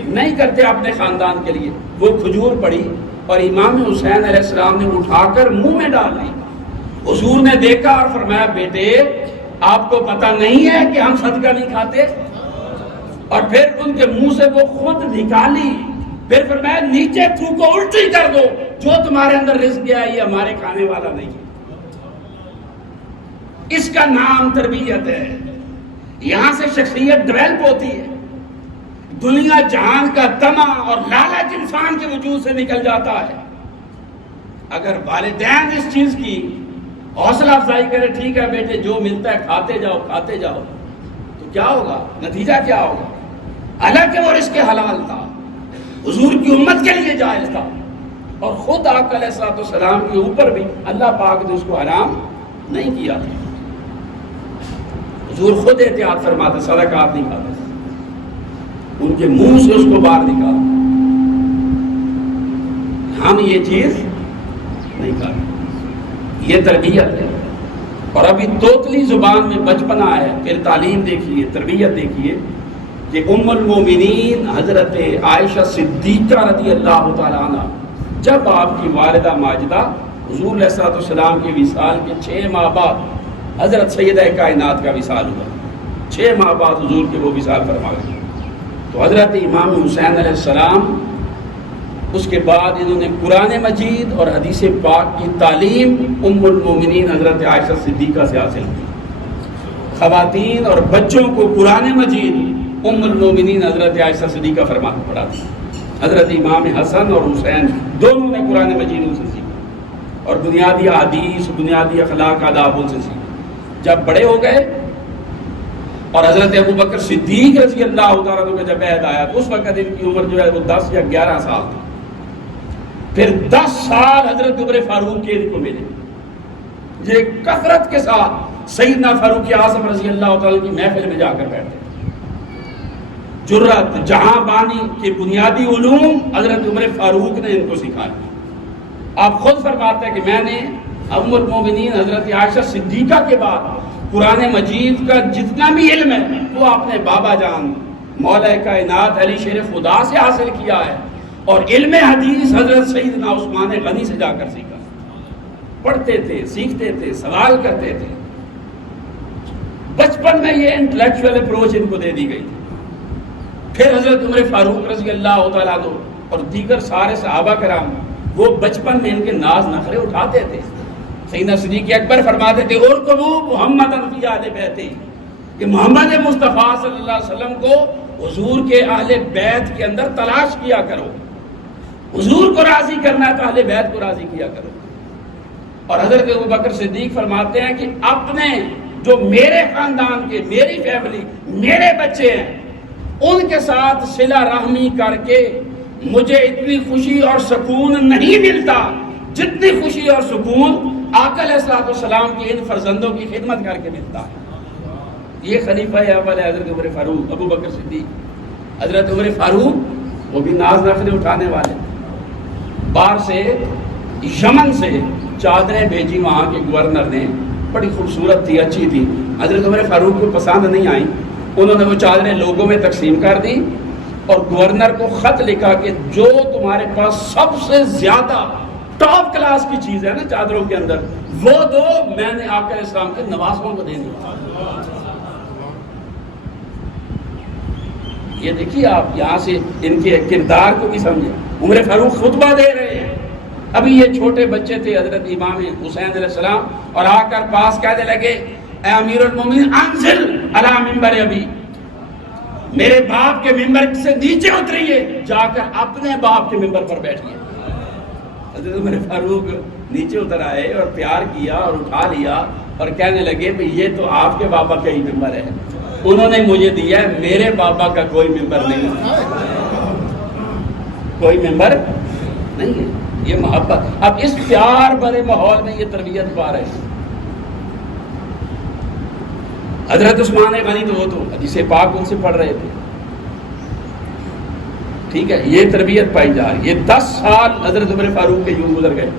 نہیں کرتے اپنے خاندان کے لیے۔ وہ کھجور پڑی اور امام حسین علیہ السلام نے اٹھا کر منہ میں ڈال لی، حضور نے دیکھا اور فرمایا بیٹے آپ کو پتہ نہیں ہے کہ ہم صدقہ نہیں کھاتے؟ اور پھر ان کے منہ سے وہ خود نکالی، پھر فرمایا نیچے تھوکو، الٹی کر دو، جو تمہارے اندر رزق گیا یہ ہمارے کھانے والا نہیں ہے۔ اس کا نام تربیت ہے، یہاں سے شخصیت ڈیولپ ہوتی ہے، دنیا جہان کا طمع اور لالچ انسان کے وجود سے نکل جاتا ہے۔ اگر والدین اس چیز کی حوصلہ افزائی کرے ٹھیک ہے بیٹے جو ملتا ہے کھاتے جاؤ کھاتے جاؤ، تو کیا ہوگا؟ نتیجہ کیا ہوگا؟ حالانکہ وہ رزق حلال تھا، حضور کی امت کے لیے جائز تھا، اور خود آقا علیہ السلام کے اوپر بھی اللہ پاک نے اس کو حرام نہیں کیا تھا۔ حضور خود احتیاط فرماتے صدقات نہیں کھاتے، ان کے منہ سے اس کو باہر نکالا، ہم یہ چیز نہیں کھاتے۔ یہ تربیت ہے، اور ابھی توتلی زبان میں بچپنا ہے، پھر تعلیم دیکھیے، تربیت دیکھیے کہ ام المومنین حضرت عائشہ صدیقہ رضی اللہ تعالیٰ عنہ جب آپ کی والدہ ماجدہ حضور علیہ السلام کے وصال کے 6 ماہ بعد حضرت سیدہ کائنات کا وصال ہوا، 6 ماہ بعد حضور کے وہ وصال فرما گئے، تو حضرت امام حسین علیہ السلام اس کے بعد انہوں نے قرآن مجید اور حدیث پاک کی تعلیم ام المومنین حضرت عائشہ صدیقہ سے حاصل کی۔ خواتین اور بچوں کو قرآن مجید ام المومنین حضرت عائشہ صدیقہ فرما کے پڑھاتی، حضرت امام حسن اور حسین دونوں نے قرآن مجید ان سے سیکھا اور بنیادی حدیث، بنیادی اخلاق آداب ان سے سیکھا۔ جب بڑے ہو گئے اور حضرت ابوبکر صدیق رضی اللہ تعالیٰ عنہ کا جب عہد آیا تو اس وقت ان کی عمر جو ہے وہ 10 یا 11 سال تھی، پھر 10 سال حضرت عمر فاروق کے ان کو ملے، یہ کثرت کے ساتھ سیدنا فاروق اعظم رضی اللہ تعالیٰ کی محفل میں جا کر بیٹھتے. جرأت جہاں بانی کے بنیادی علوم حضرت عمر فاروق نے ان کو سکھائے. آپ خود فرماتے ہیں کہ میں نے ام المومنین حضرت عائشہ صدیقہ کے بعد قرآن مجید کا جتنا بھی علم ہے وہ اپنے بابا جان مولا کائنات علی شیر خدا سے حاصل کیا ہے، اور علم حدیث حضرت سیدنا عثمان غنی سے جا کر سیکھا. پڑھتے تھے، سیکھتے تھے، سوال کرتے تھے. بچپن میں یہ انٹلیکچوئل اپروچ ان کو دے دی گئی تھی. پھر حضرت عمر فاروق رضی اللہ تعالیٰ عنہ اور دیگر سارے صحابہ کرام وہ بچپن میں ان کے ناز نخرے اٹھاتے تھے. سیدنا صدیق اکبر فرماتے تھے ارکبوا محمد فی اہل بیتہ، کہ محمد مصطفیٰ صلی اللہ علیہ وسلم کو حضور کے اہل بیت کے اندر تلاش کیا کرو. حضور کو راضی کرنا ہے تو اہل بیت کو راضی کیا کرو. اور حضرت ابوبکر صدیق فرماتے ہیں کہ اپنے جو میرے خاندان کے، میری فیملی، میرے بچے ہیں، ان کے ساتھ صلہ رحمی کر کے مجھے اتنی خوشی اور سکون نہیں ملتا جتنی خوشی اور سکون آقا علیہ الصلوۃ والسلام کی ان فرزندوں کی خدمت کر کے ملتا ہے. یہ خلیفہ اول ہے حضرت عمر فاروق ابو بکر صدیق. حضرت عمر فاروق وہ بھی ناز نخرے اٹھانے والے. باہر سے یمن سے چادریں بھیجی وہاں کے گورنر نے، بڑی خوبصورت تھی، اچھی تھی. حضرت عمر فاروق کو پسند نہیں آئی. انہوں نے وہ چادریں لوگوں میں تقسیم کر دی اور گورنر کو خط لکھا کہ جو تمہارے پاس سب سے زیادہ ٹاپ کلاس کی چیز ہے نا چادروں کے اندر وہ دو، میں نے آقا علیہ السلام کے نواسوں کو دینی. یہ دیکھیے آپ یہاں سے ان کے کردار کو بھی سمجھیں. عمر فاروق خطبہ دے رہے ہیں، ابھی یہ چھوٹے بچے تھے حضرت امام حسین علیہ السلام، اور آ کر پاس کہنے لگے اے امیر المومنین انزل علی ممبر ابی، میرے باپ کے ممبر سے نیچے اتریے، جا کر اپنے باپ کے ممبر پر بیٹھیے. حضرت عمر فاروق نیچے اتر آئے اور پیار کیا اور اٹھا لیا اور کہنے لگے کہ یہ تو آپ کے بابا کا ہی ممبر ہے، انہوں نے مجھے دیا ہے، میرے بابا کا کوئی ممبر نہیں ہے، کوئی ممبر نہیں ہے. یہ محبت. اب اس پیار بھرے ماحول میں یہ تربیت پا رہے ہیں. حضرت عثمان غنی تو وہ تو حدیث پاک ان سے پڑھ رہے تھے، ٹھیک ہے، یہ تربیت پائی جا رہی. یہ 10 سال حضرت عمر فاروق کے یوں گزر گئے.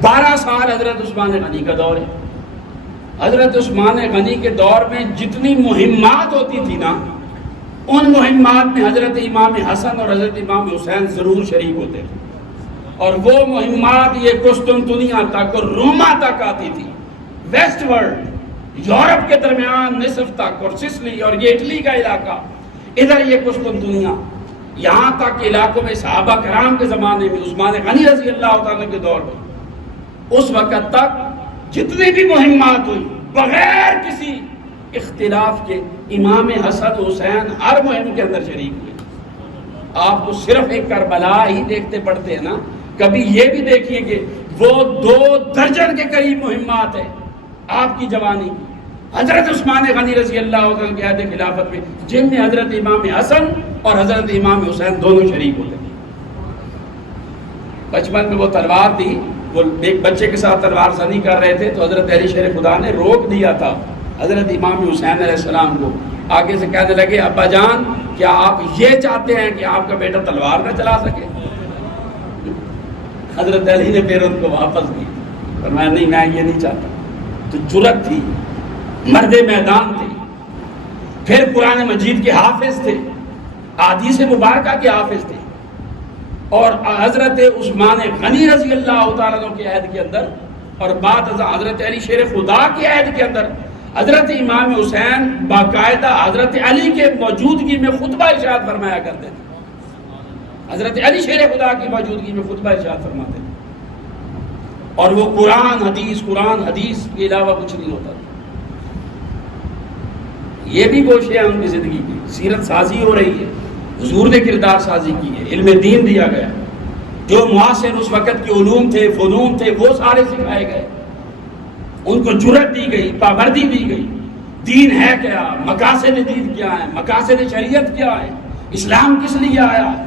12 سال حضرت عثمان غنی کا دور ہے. حضرت عثمان غنی کے دور میں جتنی مہمات ہوتی تھی نا، ان مہمات میں حضرت امام حسن اور حضرت امام حسین ضرور شریک ہوتے تھے. اور وہ مہمات یہ قسطنطنیہ تک اور روما تک آتی تھی، ویسٹ ورلڈ، یورپ کے درمیان نصف تک، اور سسلی اور یہ اٹلی کا علاقہ، ادھر یہ قسطنطنیہ، یہاں تک علاقوں میں صحابہ کرام کے زمانے میں عثمان غنی رضی اللہ تعالیٰ کے دور میں اس وقت تک جتنی بھی مہمات ہوئی بغیر کسی اختلاف کے امام حسن حسین ہر مہم کے اندر شریک ہوئے. آپ تو صرف ایک کربلا ہی دیکھتے پڑھتے ہیں نا، کبھی یہ بھی دیکھیے کہ وہ 2 درجن کے قریب مہمات ہیں آپ کی جوانی کی حضرت عثمان غنی رضی اللہ عنہ کی عہد خلافت میں، جن میں حضرت امام حسن اور حضرت امام حسین دونوں شریک ہوتے تھے. بچپن میں وہ تلوار تھی، وہ ایک بچے کے ساتھ تلوار زنی کر رہے تھے تو حضرت علی شیر خدا نے روک دیا تھا حضرت امام حسین علیہ السلام کو. آگے سے کہنے لگے ابا جان کیا آپ یہ چاہتے ہیں کہ آپ کا بیٹا تلوار نہ چلا سکے؟ حضرت علی نے پھر ان کو واپس دی، فرمایا نہیں میں یہ نہیں چاہتا. تو جرأت تھی، مرد میدان تھے. پھر قرآن مجید کے حافظ تھے، احادیث مبارکہ کے حافظ تھے. اور حضرت عثمان غنی رضی اللہ تعالیٰ عنہ کے عہد کے اندر اور بعد حضرت علی شیر خدا کے عہد کے اندر حضرت امام حسین باقاعدہ حضرت علی کے موجودگی میں خطبہ ارشاد فرمایا کرتے تھے. حضرت علی شیر خدا کی موجودگی میں خطبہ ارشاد فرماتے تھے، اور وہ قرآن حدیث کے علاوہ کچھ نہیں ہوتا تھا. یہ بھی گوشے ہیں ان کی زندگی کی. سیرت سازی ہو رہی ہے، حضور نے کردار سازی کی ہے، علم دین دیا گیا، جو معاصر اس وقت کے علوم تھے، فنون تھے، وہ سارے سکھائے گئے. ان کو جرأت دی گئی، پابندی دی گئی. دین ہے کیا، مقاصد دین کیا ہے، مقاصد شریعت کیا ہے، اسلام کس لیے آیا ہے،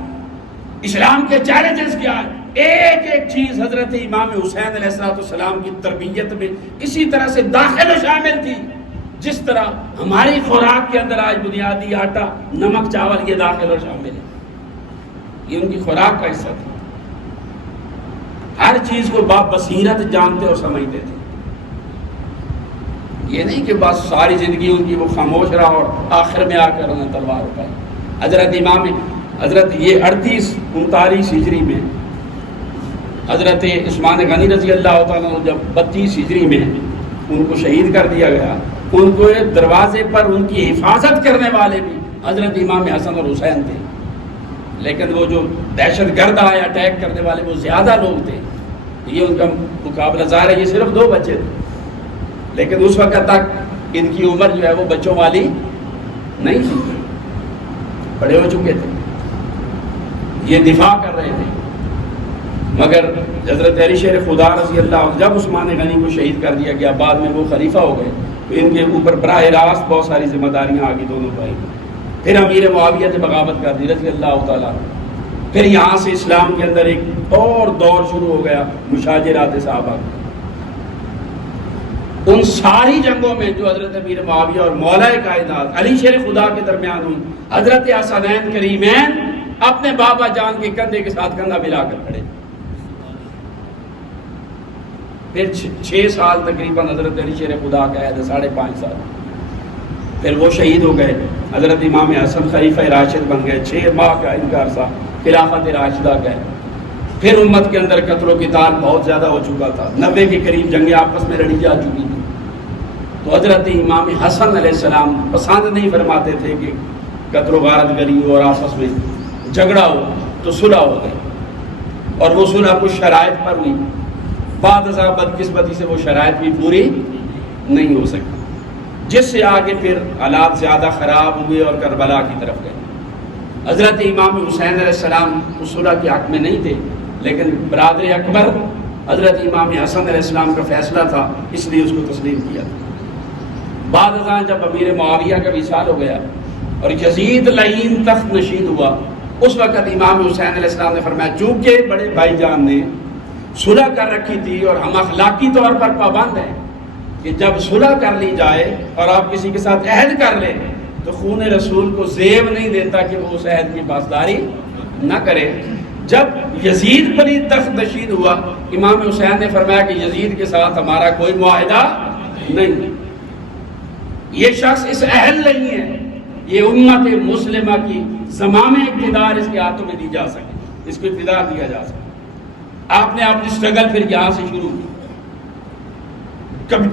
اسلام کے چیلنجز کیا ہے، ایک ایک چیز حضرت امام حسین علیہ السلام کی تربیت میں اسی طرح سے داخل و شامل تھی، جس طرح ہماری خوراک کے اندر آج بنیادی آٹا، نمک، چاول یہ داخل و شامل ہے، یہ ان کی خوراک کا حصہ تھا۔ ہر چیز کو بصیرت جانتے اور سمجھتے تھے، یہ نہیں کہ بس ساری زندگی ان کی وہ خاموش رہا اور آخر میں آ کر انہیں تلوار اٹھائی۔ حضرت یہ 38-39 ہجری میں حضرت عثمان غنی رضی اللہ تعالیٰ جب 32 ہجری میں ان کو شہید کر دیا گیا، ان کو دروازے پر ان کی حفاظت کرنے والے بھی حضرت امام حسن اور حسین تھے، لیکن وہ جو دہشت گرد آئے اٹیک کرنے والے وہ زیادہ لوگ تھے، یہ ان کا مقابلہ ظاہر ہے، یہ صرف 2 بچے تھے، لیکن اس وقت تک ان کی عمر جو ہے وہ بچوں والی نہیں تھی، بڑے ہو چکے تھے، یہ دفاع کر رہے تھے۔ مگر حضرت علی شیر خدا رضی اللہ عنہ جب عثمان غنی کو شہید کر دیا گیا، بعد میں وہ خلیفہ ہو گئے، تو ان کے اوپر براہ راست بہت ساری ذمہ داریاں آ گئی دونوں بھائی۔ پھر امیر معاویہ نے بغاوت کر دی رضی اللہ تعالیٰ، پھر یہاں سے اسلام کے اندر ایک اور دور شروع ہو گیا مشاجرات صحابہ۔ ان ساری جنگوں میں جو حضرت امیر معاویہ اور مولا کائنات علی شیر خدا کے درمیان ہوئی، حضرت حسنین کریمین اپنے بابا جان کے کندھے کے ساتھ کندھا ملا کر کھڑے۔ پھر 6 سال تقریباً حضرت علی شیر خدا قید ہے، 5.5 سال، پھر وہ شہید ہو گئے۔ حضرت امام حسن خلیفہ راشد بن گئے، 6 ماہ کا ان کا عرصہ خلافت راشدہ کا ہے۔ پھر امت کے اندر قتل و قتال بہت زیادہ ہو چکا تھا، 90 کے قریب جنگیں آپس میں لڑی جا چکی تھی، تو حضرت امام حسن علیہ السلام پسند نہیں فرماتے تھے کہ قتل و غارت گری ہو اور آپس میں جھگڑا ہو، تو صلح ہو گئی، اور وہ صلح کچھ شرائط پر ہوئی، بعد ازاں بدقسمتی سے وہ شرائط بھی پوری نہیں ہو سکی، جس سے آگے پھر حالات زیادہ خراب ہوئے اور کربلا کی طرف گئے۔ حضرت امام حسین علیہ السلام اس صلح کے حق میں نہیں تھے، لیکن برادر اکبر حضرت امام حسن علیہ السلام کا فیصلہ تھا، اس لیے اس کو تسلیم کیا۔ بعد ازاں جب امیر معاویہ کا وصال ہو گیا اور یزید لعین تخت نشین ہوا، اس وقت امام حسین علیہ السلام نے فرمایا چونکہ بڑے بھائی جان نے صلح کر رکھی تھی اور ہم اخلاقی طور پر پابند ہیں کہ جب صلح کر لی جائے اور آپ کسی کے ساتھ عہد کر لیں تو خون رسول کو زیب نہیں دیتا کہ وہ اس عہد کی پاسداری نہ کرے۔ جب یزید پر تخت نشین ہوا، امام حسین نے فرمایا کہ یزید کے ساتھ ہمارا کوئی معاہدہ نہیں، یہ شخص اس اہل نہیں ہے، یہ امت مسلمہ کی زمام اقتدار اس کے ہاتھوں میں دی جا سکے، اس کو اقتدار دیا جا سکے۔ آپ نے اپنی سٹرگل پھر یہاں سے شروع کی،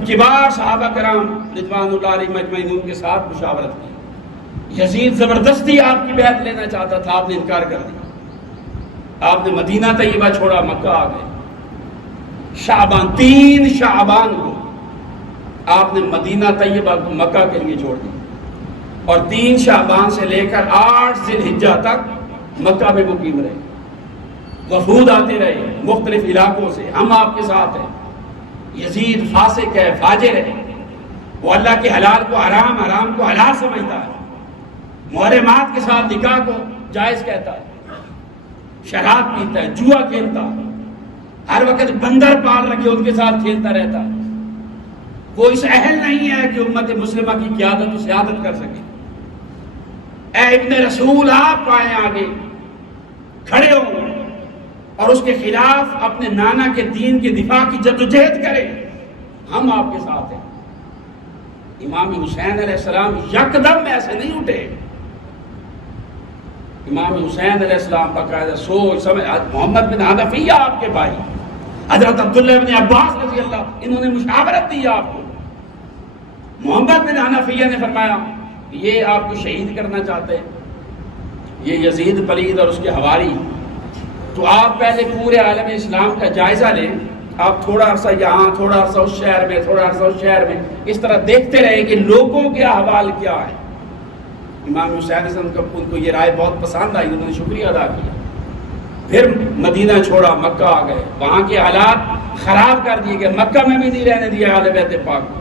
کبار صحابہ کرام رضوان اللہ علیہم اجمعین ان کے ساتھ مشاورت کی۔ یزید زبردستی آپ کی بیعت لینا چاہتا تھا، آپ نے انکار کر دیا، آپ نے مدینہ طیبہ چھوڑا، مکہ آ گئے۔ 3 شعبان کو آپ نے مدینہ طیبہ کو مکہ کے لیے چھوڑ دیا، اور 3 شعبان سے لے کر 8 ذی الحجہ تک مکہ میں مقیم رہے۔ وفود آتے رہے مختلف علاقوں سے، ہم آپ کے ساتھ ہیں۔ یزید فاسق ہے، فاجر ہے، وہ اللہ کے حلال کو حرام، حرام کو حلال سمجھتا ہے، محرمات کے ساتھ نکاح کو جائز کہتا ہے، شراب پیتا ہے، جوا کھیلتا ہے، ہر وقت بندر پال رکھے ان کے ساتھ کھیلتا رہتا ہے۔ وہ اس اہل نہیں ہے کہ امت مسلمہ کی قیادت و سیادت کر سکے۔ اے ابن رسول، آپ آئیں آگے کھڑے ہوں اور اس کے خلاف اپنے نانا کے دین کے دفاع کی جدوجہد کریں، ہم آپ کے ساتھ ہیں۔ امام حسین علیہ السلام یکدم ایسے نہیں اٹھے، امام حسین علیہ السلام باقاعدہ سوچ سمجھ، محمد بن حنفیہ آپ کے بھائی، حضرت عبداللہ بن عباس رضی اللہ، انہوں نے مشاورت دی آپ کو۔ محمد بن حنفیہ نے فرمایا یہ آپ کو شہید کرنا چاہتے ہیں، یہ یزید پلید اور اس کے حواری، تو آپ پہلے پورے عالم اسلام کا جائزہ لیں، آپ تھوڑا عرصہ یہاں، تھوڑا عرصہ اس شہر میں، تھوڑا عرصہ اس شہر میں، اس طرح دیکھتے رہے کہ لوگوں کے احوال کیا ہے۔ امام حسین ان کو یہ رائے بہت پسند آئی، انہوں نے شکریہ ادا کیا۔ پھر مدینہ چھوڑا، مکہ آ گئے، وہاں کے حالات خراب کر دیے گئے، مکہ میں بھی نہیں رہنے دیا اہل بیت پاک کو،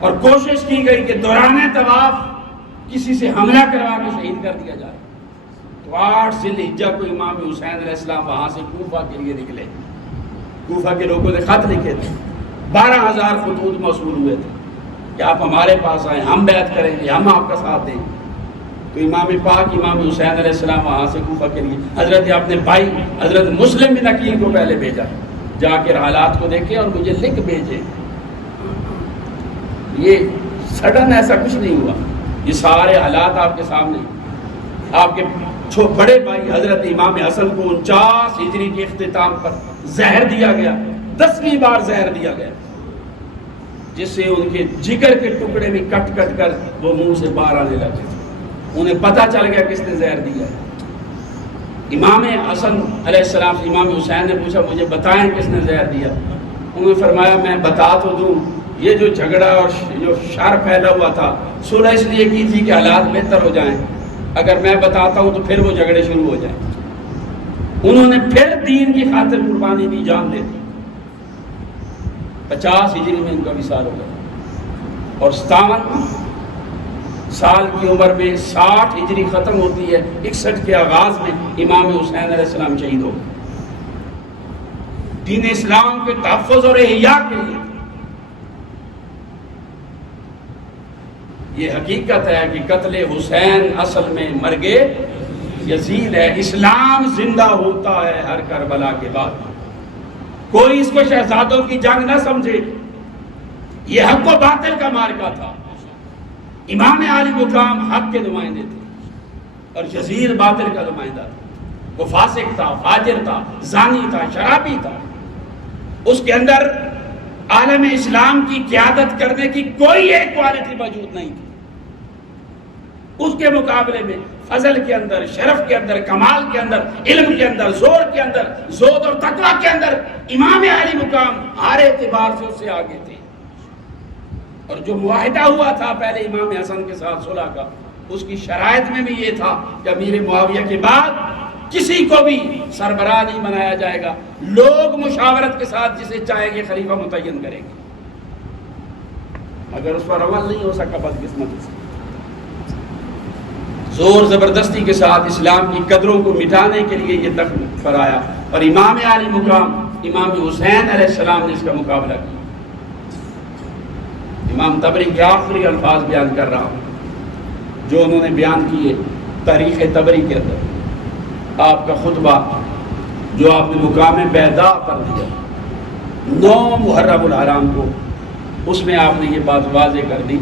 اور کوشش کی گئی کہ دوران طواف کسی سے حملہ کروا کے شہید کر دیا جائے۔ تو 8 ذی الحجہ کو امام حسین علیہ السلام وہاں سے کوفہ کے لیے نکلے. کوفہ کے لوگوں نے خط لکھے تھے, 12,000 خطوط موصول ہوئے تھے کہ آپ ہمارے پاس آئیں, ہم بیعت کریں گے, ہم آپ کا ساتھ دیں. تو امام پاک امام حسین علیہ السلام وہاں سے کوفہ کے لیے حضرت اپنے بھائی حضرت مسلم بن عقیل کو پہلے بھیجا, جا کے حالات کو دیکھے اور مجھے لکھ بھیجے. یہ سڈن ایسا کچھ نہیں ہوا, یہ سارے حالات آپ کے سامنے. آپ کے بڑے بھائی حضرت امام حسن کو 49 ہجری کے اختتام پر زہر دیا گیا, 10ویں بار زہر دیا گیا, جس سے ان کے جگر کے ٹکڑے بھی کٹ کٹ کر وہ منہ سے باہر آنے لگے. انہیں پتہ چل گیا کس نے زہر دیا ہے. امام حسن علیہ السلام سے امام حسین نے پوچھا مجھے بتائیں کس نے زہر دیا. انہوں نے فرمایا میں بتا تو دوں, یہ جو جھگڑا اور جو شر پھیلا ہوا تھا صلح اس لیے کی تھی کہ حالات بہتر ہو جائیں, اگر میں بتاتا ہوں تو پھر وہ جھگڑے شروع ہو جائیں. انہوں نے پھر دین کی خاطر قربانی دی, جان دے دی. 50 ہجری میں ان کا وصال ہو گیا اور 57 سال کی عمر میں 60 ہجری ختم ہوتی ہے, 61 کے آغاز میں امام حسین علیہ السلام شہید ہو گئے. دین اسلام کے تحفظ اور احیاء کے لیے یہ حقیقت ہے کہ قتل حسین اصل میں مرگ یزید ہے. اسلام زندہ ہوتا ہے ہر کربلا کے بعد. کوئی اس کو شہزادوں کی جنگ نہ سمجھے, یہ حق و باطل کا مارکا تھا. امام علی مقام حق کے نمائندے تھے اور یزید باطل کا نمائندہ تھا. وہ فاسق تھا, فاجر تھا, زانی تھا, شرابی تھا. اس کے اندر عالم اسلام کی قیادت کرنے کی کوئی ایک کوالٹی موجود نہیں تھی. اس کے مقابلے میں فضل کے اندر, شرف کے اندر, کمال کے اندر, علم کے اندر, زور کے اندر, زہد اور تقویٰ کے اندر امام علی مقام ہر اعتبار سے اس سے آگے تھے. اور جو معاہدہ ہوا تھا پہلے امام حسن کے ساتھ صلح کا, اس کی شرائط میں بھی یہ تھا کہ امیر معاویہ کے بعد کسی کو بھی سربراہ نہیں بنایا جائے گا, لوگ مشاورت کے ساتھ جسے چاہیں گے خلیفہ متعین کریں گے. اگر اس پر عمل نہیں ہو سکا بدقسمتی سے زور زبردستی کے ساتھ اسلام کی قدروں کو مٹانے کے لیے یہ تک فرایا, اور امام علی مقام امام حسین علیہ السلام نے اس کا مقابلہ کیا. امام طبری کے آخری الفاظ بیان کر رہا ہوں جو انہوں نے بیان کیے تاریخ طبری کے اندر. آپ کا خطبہ جو آپ نے مقام بیضاء پر دیا 9 محرم الحرام کو, اس میں آپ نے یہ بات واضح کر دی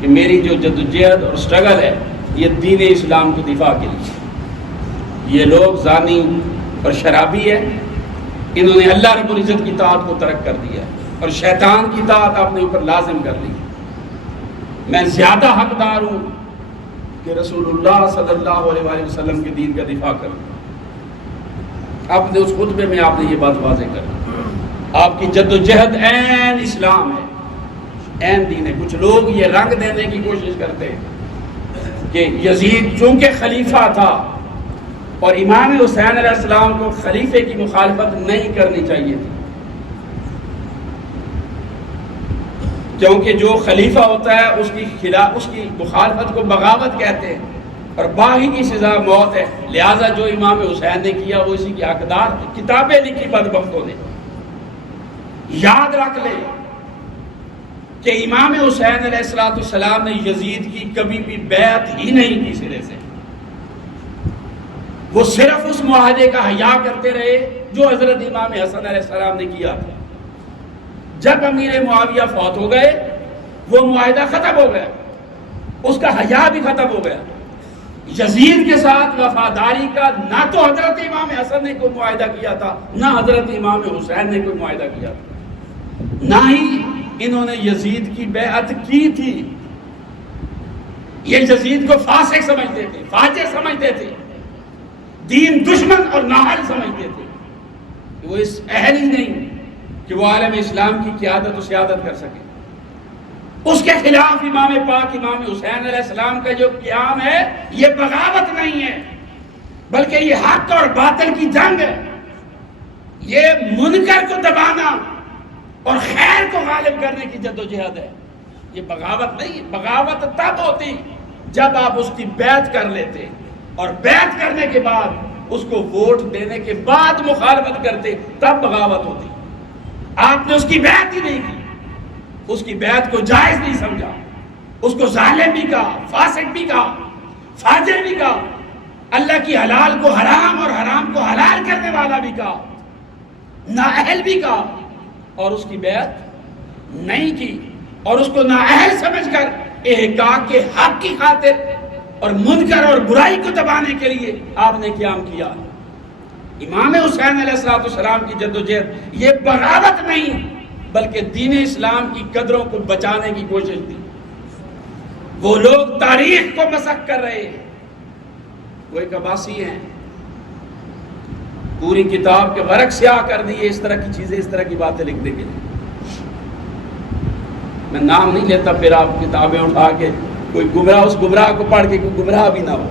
کہ میری جو جدوجہد اور سٹرگل ہے یہ دین اسلام کی دفاع کے لیے. یہ لوگ زانی اور شرابی ہے, انہوں نے اللہ رب العزت کی طاعت کو ترک کر دیا اور شیطان کی طاعت اپنے اوپر لازم کر لی. میں زیادہ حقدار ہوں کہ رسول اللہ صلی اللہ علیہ وآلہ وسلم کے دین کا دفاع کروں. آپ نے اس خطبے میں آپ نے یہ بات واضح کر دی. آپ کی جد و جہد عین اسلام ہے, عین دین ہے. کچھ لوگ یہ رنگ دینے کی کوشش کرتے ہیں کہ یزید چونکہ خلیفہ تھا اور امام حسین علیہ السلام کو خلیفے کی مخالفت نہیں کرنی چاہیے تھی, کیونکہ جو خلیفہ ہوتا ہے اس کی مخالفت کو بغاوت کہتے ہیں اور باغی کی سزا موت ہے. لہٰذا جو امام حسین نے کیا وہ اسی کی حقدار تھی. کتابیں لکھی بدبختوں نے. یاد رکھ لے کہ امام حسین علیہ السلام نے یزید کی کبھی بھی بیعت ہی نہیں کی سرے سے. وہ صرف اس معاہدے کا حیا کرتے رہے جو حضرت امام حسن علیہ السلام نے کیا تھا. جب امیر معاویہ فوت ہو گئے وہ معاہدہ ختم ہو گیا, اس کا حیا بھی ختم ہو گیا. یزید کے ساتھ وفاداری کا نہ تو حضرت امام حسن نے کوئی معاہدہ کیا تھا, نہ حضرت امام حسین نے کوئی معاہدہ کیا تھا, نہ ہی انہوں نے یزید کی بیعت کی تھی. یہ یزید کو فاسق سمجھتے تھے, فاجر سمجھتے تھے, دین دشمن اور نااہل سمجھتے تھے. وہ اس اہل ہی نہیں کہ وہ عالم اسلام کی قیادت و سیادت کر سکے. اس کے خلاف امام پاک امام حسین علیہ السلام کا جو قیام ہے یہ بغاوت نہیں ہے بلکہ یہ حق اور باطل کی جنگ ہے. یہ منکر کو دبانا اور خیر کو غالب کرنے کی جدوجہد ہے. یہ بغاوت نہیں. بغاوت تب ہوتی جب آپ اس کی بیعت کر لیتے, اور بیعت کرنے کے بعد اس کو ووٹ دینے کے بعد مخالفت کرتے تب بغاوت ہوتی. آپ نے اس کی بیعت ہی نہیں کی، اس کی بیعت کو جائز نہیں سمجھا، اس کو ظالم بھی کہا، فاسق بھی کہا، فاجر بھی کہا، اللہ کی حلال کو حرام اور حرام کو حلال کرنے والا بھی کہا، نااہل بھی کہا، اور اس کی بیعت نہیں کی. اور اس کو نااہل سمجھ کر احقاق کے حق کی خاطر اور منکر اور برائی کو دبانے کے لیے آپ نے قیام کیا. امام حسین علیہ السلام کی جدوجہد یہ بغاوت نہیں بلکہ دین اسلام کی قدروں کو بچانے کی کوشش تھی. وہ لوگ تاریخ کو مسخ کر رہے ہیں، وہ ایک عباسی ہیں، پوری کتاب کے ورق سیاہ کر دیے اس طرح کی چیزیں، اس طرح کی باتیں لکھنے کے لیے. میں نام نہیں لیتا، پھر آپ کتابیں اٹھا کے کوئی گمراہ اس گمراہ کو پڑھ کے کوئی گمراہ بھی نہ ہو.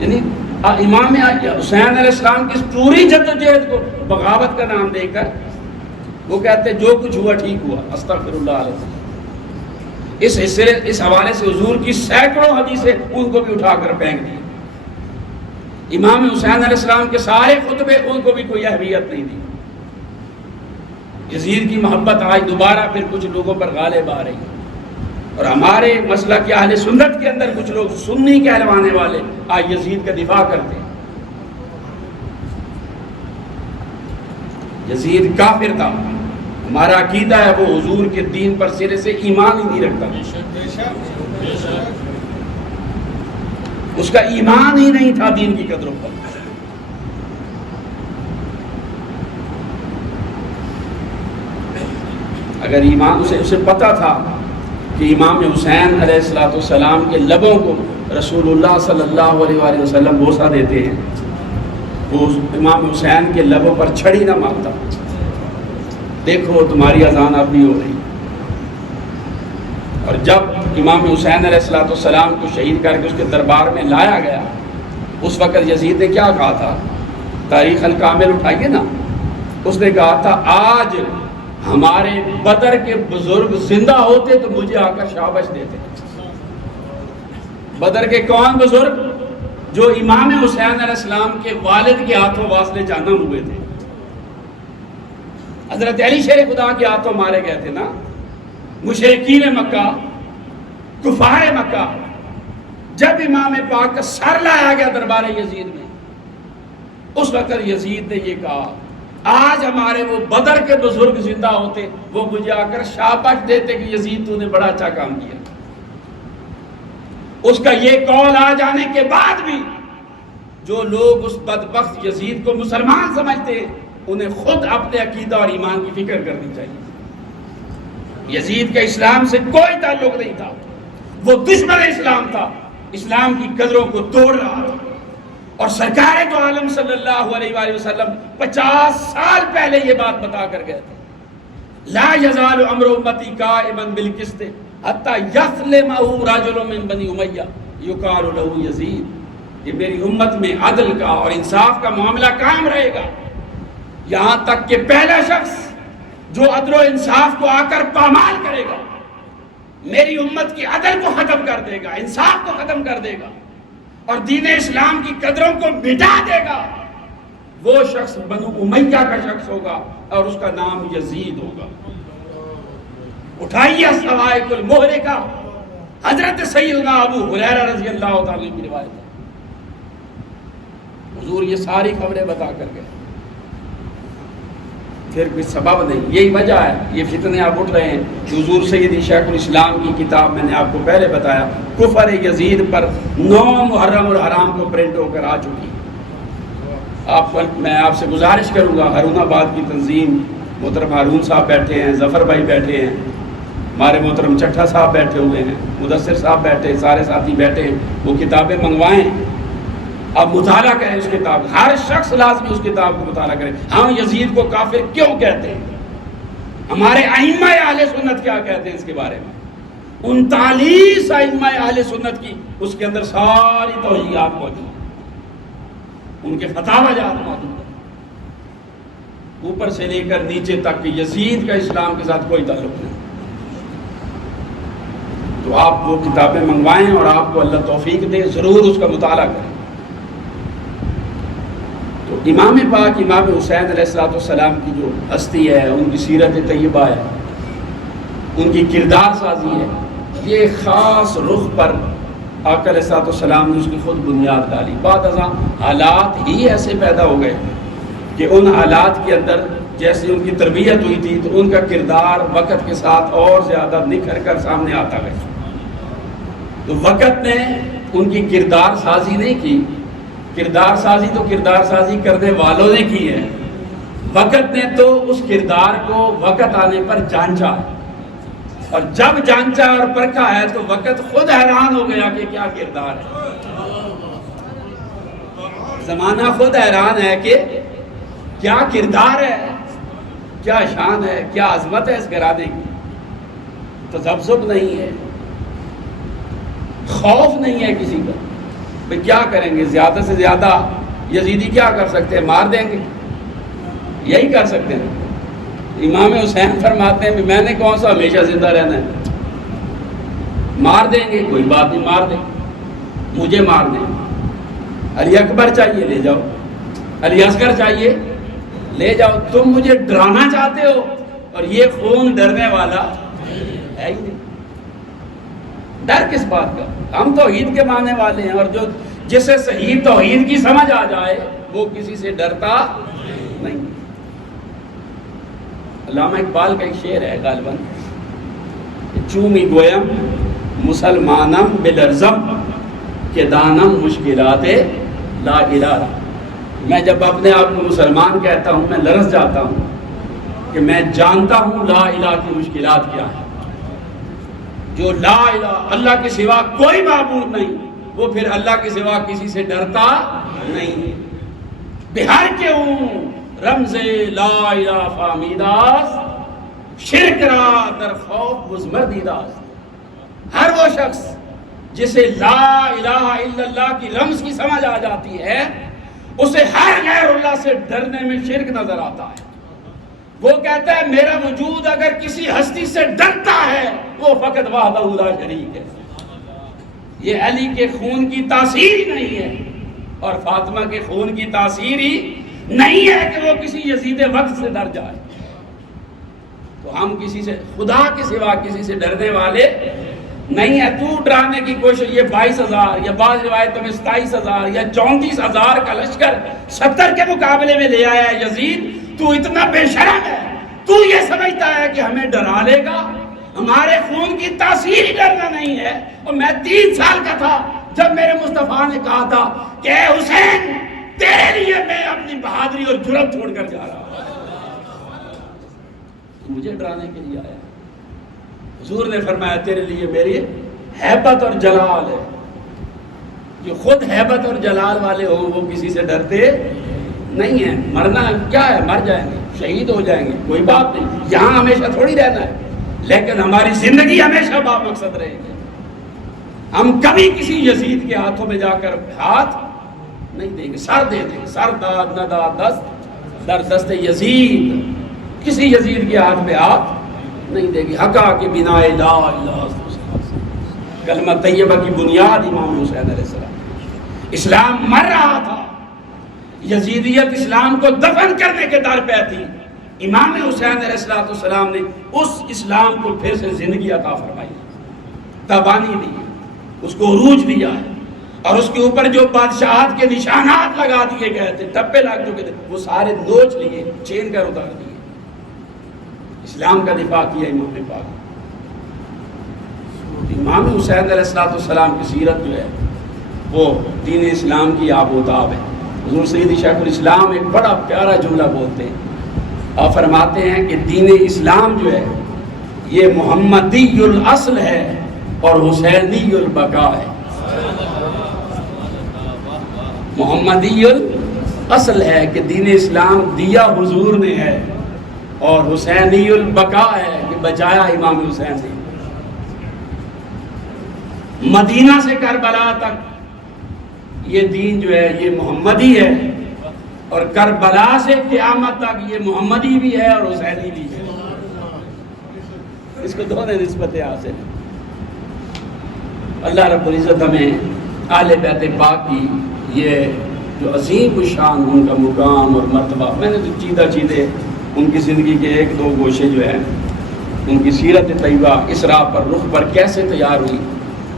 یعنی امام حسین علیہ السلام کی اس پوری جدوجہد کو بغاوت کا نام دے کر وہ کہتے جو کچھ ہوا ٹھیک ہوا، استغفر اللہ علیہ. اس حوالے سے حضور کی سینکڑوں حدیثیں ان کو بھی اٹھا کر پھینک دی. امام حسین علیہ السلام کے سارے خطبے ان کو بھی کوئی اہمیت نہیں دی. یزید کی محبت آج دوبارہ پھر کچھ لوگوں پر غالب آ رہی ہے، اور ہمارے مسلک اہل سنت کے اندر کچھ لوگ سنی کہلوانے والے آج یزید کا دفاع کرتے ہیں. یزید کافر تھا، ہمارا عقیدہ ہے وہ حضور کے دین پر سرے سے ایمان ہی نہیں رکھتا. اس کا ایمان ہی نہیں تھا دین کی قدروں پر. اگر ایمان اسے پتا تھا کہ امام حسین علیہ السلام کے لبوں کو رسول اللہ صلی اللہ علیہ وآلہ وسلم بوسہ دیتے ہیں، وہ امام حسین کے لبوں پر چھڑی نہ مارتا. دیکھو تمہاری اذان اب بھی ہو رہی. اور جب امام حسین علیہ السلام کو شہید کر کے اس کے دربار میں لایا گیا، اس وقت یزید نے کیا کہا تھا؟ تاریخ الکامل اٹھائیے نا. اس نے کہا تھا آج ہمارے بدر کے بزرگ زندہ ہوتے تو مجھے آ کر شابش دیتے. بدر کے کون بزرگ؟ جو امام حسین علیہ السلام کے والد کے ہاتھوں واسلے جہنم ہوئے تھے. حضرت علی شیر خدا کے ہاتھوں مارے گئے تھے نا. مشرکین مکہ، کفار مکہ، جب امام پاک کا سر لایا گیا دربار یزید میں، اس وقت یزید نے یہ کہا آج ہمارے وہ بدر کے بزرگ زندہ ہوتے وہ مجھے آ کر شاباش دیتے کہ یزید تو نے بڑا اچھا کام کیا. اس کا یہ قول آ جانے کے بعد بھی جو لوگ اس بدبخت یزید کو مسلمان سمجھتے ہیں انہیں خود اپنے عقیدہ اور ایمان کی فکر کرنی چاہیے. یزید کا اسلام سے کوئی تعلق نہیں تھا، وہ دشمن اسلام تھا، اسلام کی قدروں کو توڑ رہا تھا. اور سرکار دو عالم صلی اللہ علیہ وآلہ وسلم 50 سال پہلے یہ بات بتا کر گئے تھے، لا یزال امر امتی قائما بالقسط حتی یسلمہ رجل من بنی امیہ یقال له یزید. یہ میری امت میں عدل کا اور انصاف کا معاملہ قائم رہے گا یہاں تک کہ پہلا شخص جو عدل و انصاف کو آ کر پامال کرے گا، میری امت کی عدل کو ختم کر دے گا، انصاف کو ختم کر دے گا اور دین اسلام کی قدروں کو مٹا دے گا، وہ شخص بنو امیہ کا شخص ہوگا اور اس کا نام یزید ہوگا. اٹھائیے سوائق المہر کا حضرت سیدنا ابو ہریرہ رضی اللہ تعالیٰ کی روایت ہے. حضور یہ ساری خبریں بتا کر گئے، پھر کوئی سبب نہیں. یہی وجہ ہے یہ فتنے آپ اٹھ رہے ہیں. حضور سیدی شیخ الاسلام کی کتاب میں نے آپ کو پہلے بتایا کفر یزید پر 9 محرم الحرام کو پرنٹ ہو کر آ چکی. میں آپ سے گزارش کروں گا، ہارون آباد کی تنظیم، محترم ہارون صاحب بیٹھے ہیں، ظفر بھائی بیٹھے ہیں، ہمارے محترم چٹھا صاحب بیٹھے ہوئے ہیں، مدثر صاحب بیٹھے ہیں، سارے ساتھی بیٹھے ہیں، وہ کتابیں منگوائیں، آپ مطالعہ کریں اس کتاب. ہر شخص لازمی اس کتاب کو مطالعہ کرے. ہم یزید کو کافر کیوں کہتے ہیں؟ ہمارے ائمہ اہل سنت کیا کہتے ہیں اس کے بارے میں؟ 39 ائمہ اہل سنت کی اس کے اندر ساری توجیہات موجود ہیں، ان کے فتاوی جات موجود ہیں، اوپر سے لے کر نیچے تک کہ یزید کا اسلام کے ساتھ کوئی تعلق نہیں. تو آپ وہ کتابیں منگوائیں اور آپ کو اللہ توفیق دے، ضرور اس کا مطالعہ کریں۔ تو امام پاک امام حسین علیہ السلام کی جو ہستی ہے، ان کی سیرت طیبہ ہے، ان کی کردار سازی ہے، یہ خاص رخ پر آقا علیہ السلام نے اس کی خود بنیاد ڈالی۔ بعد ازاں حالات ہی ایسے پیدا ہو گئے کہ ان حالات کے اندر جیسے ان کی تربیت ہوئی تھی تو ان کا کردار وقت کے ساتھ اور زیادہ نکھر کر سامنے آتا گیا۔ تو وقت نے ان کی کردار سازی نہیں کی، کردار سازی تو کردار سازی کرنے والوں نے کی ہے، وقت نے تو اس کردار کو وقت آنے پر جانچا، اور جب جانچا اور پرکھا ہے تو وقت خود حیران ہو گیا کہ کیا کردار ہے۔ زمانہ خود حیران ہے کہ کیا کردار ہے، کیا شان ہے، کیا عظمت ہے اس گھرانے کی۔ تذبذب نہیں ہے، خوف نہیں ہے کسی کا، بھئی کیا کریں گے، زیادہ سے زیادہ یزیدی کیا کر سکتے ہیں، مار دیں گے، یہی کر سکتے ہیں۔ امام حسین فرماتے ہیں کہ میں نے کون سا ہمیشہ زندہ رہنا ہے، مار دیں گے کوئی بات نہیں، مار دیں، مجھے مار دیں، علی اکبر چاہیے لے جاؤ، علی اصغر چاہیے لے جاؤ، تم مجھے ڈرانا چاہتے ہو، اور یہ خون ڈرنے والا ہے ہی نہیں۔ ڈر کس بات کا، ہم توحید کے ماننے والے ہیں، اور جو جسے صحیح توحید کی سمجھ آ جائے وہ کسی سے ڈرتا نہیں۔ علامہ اقبال کا ایک شعر ہے غالباً، چومی گویم مسلمانم بلرزم کہ دانم مشکلات لا الہ۔ میں جب اپنے آپ کو مسلمان کہتا ہوں میں لرز جاتا ہوں کہ میں جانتا ہوں لا الہ کی مشکلات کیا ہے۔ جو لا الہ، اللہ کے سوا کوئی معبود نہیں، وہ پھر اللہ کے سوا کسی سے ڈرتا نہیں۔ بہار کے ہوں رمز لا الہ فامیداس، شرک را در خوف مزمردیداس۔ ہر وہ شخص جسے لا الہ الا اللہ کی رمز کی سمجھ آ جاتی ہے، اسے ہر غیر اللہ سے ڈرنے میں شرک نظر آتا ہے۔ وہ کہتا ہے میرا وجود اگر کسی ہستی سے ڈرتا ہے وہ فقط وحدہ لا شریک ہے۔ یہ علی کے خون کی تاثیر ہی نہیں ہے، اور فاطمہ کے خون کی تاثیر ہی نہیں ہے کہ وہ کسی یزید وقت سے ڈر جائے۔ تو ہم کسی سے، خدا کے سوا کسی سے ڈرنے والے نہیں ہے۔ تو ڈرانے کی کوشش، یہ 22,000 یا بعض روایتوں میں 27,000 یا 34,000 کا لشکر 70 کے مقابلے میں لے آیا ہے یزید، تو اتنا بے شرم ہے، تو یہ سمجھتا ہے کہ ہمیں ڈرا لے گا؟ ہمارے خون کی تاثیر ہی ڈرنا نہیں ہے۔ اور میں 3 سال کا تھا جب میرے مصطفیٰ نے کہا تھا کہ اے حسین تیرے لیے میں اپنی بہادری اور جرأت چھوڑ کر جا رہا ہوں، مجھے ڈرانے کے لیے آیا۔ حضور نے فرمایا تیرے لیے میری ہیبت اور جلال ہے۔ جو خود ہیبت اور جلال والے ہوں وہ کسی سے ڈرتے نہیں ہیں۔ مرنا کیا ہے، مر جائیں گے، شہید ہو جائیں گے، کوئی بات نہیں، یہاں ہمیشہ تھوڑی رہنا ہے، لیکن ہماری زندگی ہمیشہ با مقصد رہے گی۔ ہم کبھی کسی یزید کے ہاتھوں میں جا کر ہاتھ نہیں دیں گے، سر دے دیں گے، سر داد نہ داد دست در دست یزید، کسی یزید کے ہاتھ میں ہاتھ نہیں دے گی۔ حقا کی بنا لا الہ، کلمہ طیبہ کی بنیاد امام حسین علیہ السلام۔ اسلام مر رہا تھا، یزیدیت اسلام کو دفن کرنے کے در پہ تھی، امام حسین علیہ السلام نے اس اسلام کو پھر سے زندگی عطا فرمائی، تبانی دی، اس کو عروج دیا ہے، اور اس کے اوپر جو بادشاہت کے نشانات لگا دیے گئے تھے، ٹپے لگ چکے تھے، وہ سارے نوچ لیے، چھین کر اتار دیے۔ اسلام کا دفاع کیا امام پاک۔ امام حسین علیہ السلام کی سیرت جو ہے وہ دین اسلام کی آب و تاب ہے۔ حضور سید شیخ الاسلام ایک بڑا پیارا جملہ بولتے ہیں اور فرماتے ہیں کہ دین اسلام جو ہے یہ محمدی الاصل ہے اور حسینی البقاء ہے۔ محمدی الاصل ہے کہ دین اسلام دیا حضور نے ہے، اور حسینی البقاء ہے کہ بچایا امام حسین نے۔ مدینہ سے کربلا تک یہ دین جو ہے یہ محمدی ہے، اور کربلا سے قیامت تک یہ محمدی بھی ہے اور حسینی بھی ہے۔ اس کو دونوں نسبتیں حاصل ہیں۔ اللہ رب العزت ہمیں اہل بیت پاک کی یہ جو عظیم شان ان کا مقام اور مرتبہ، میں نے تو چیزیں ان کی زندگی کے ایک دو گوشے جو ہیں، ان کی سیرت طیبہ اس راہ پر رخ پر کیسے تیار ہوئی،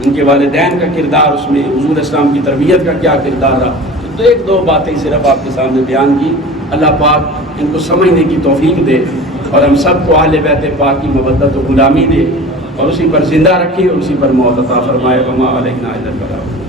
ان کے والدین کا کردار اس میں، حضور اسلام کی تربیت کا کیا کردار رہا، تو ایک دو باتیں صرف آپ کے سامنے بیان کی۔ اللہ پاک ان کو سمجھنے کی توفیق دے اور ہم سب کو اہل بیت پاک کی محبت و غلامی دے اور اسی پر زندہ رکھے اور اسی پر موت عطا فرمائے۔ وما علینا الا البلاغ۔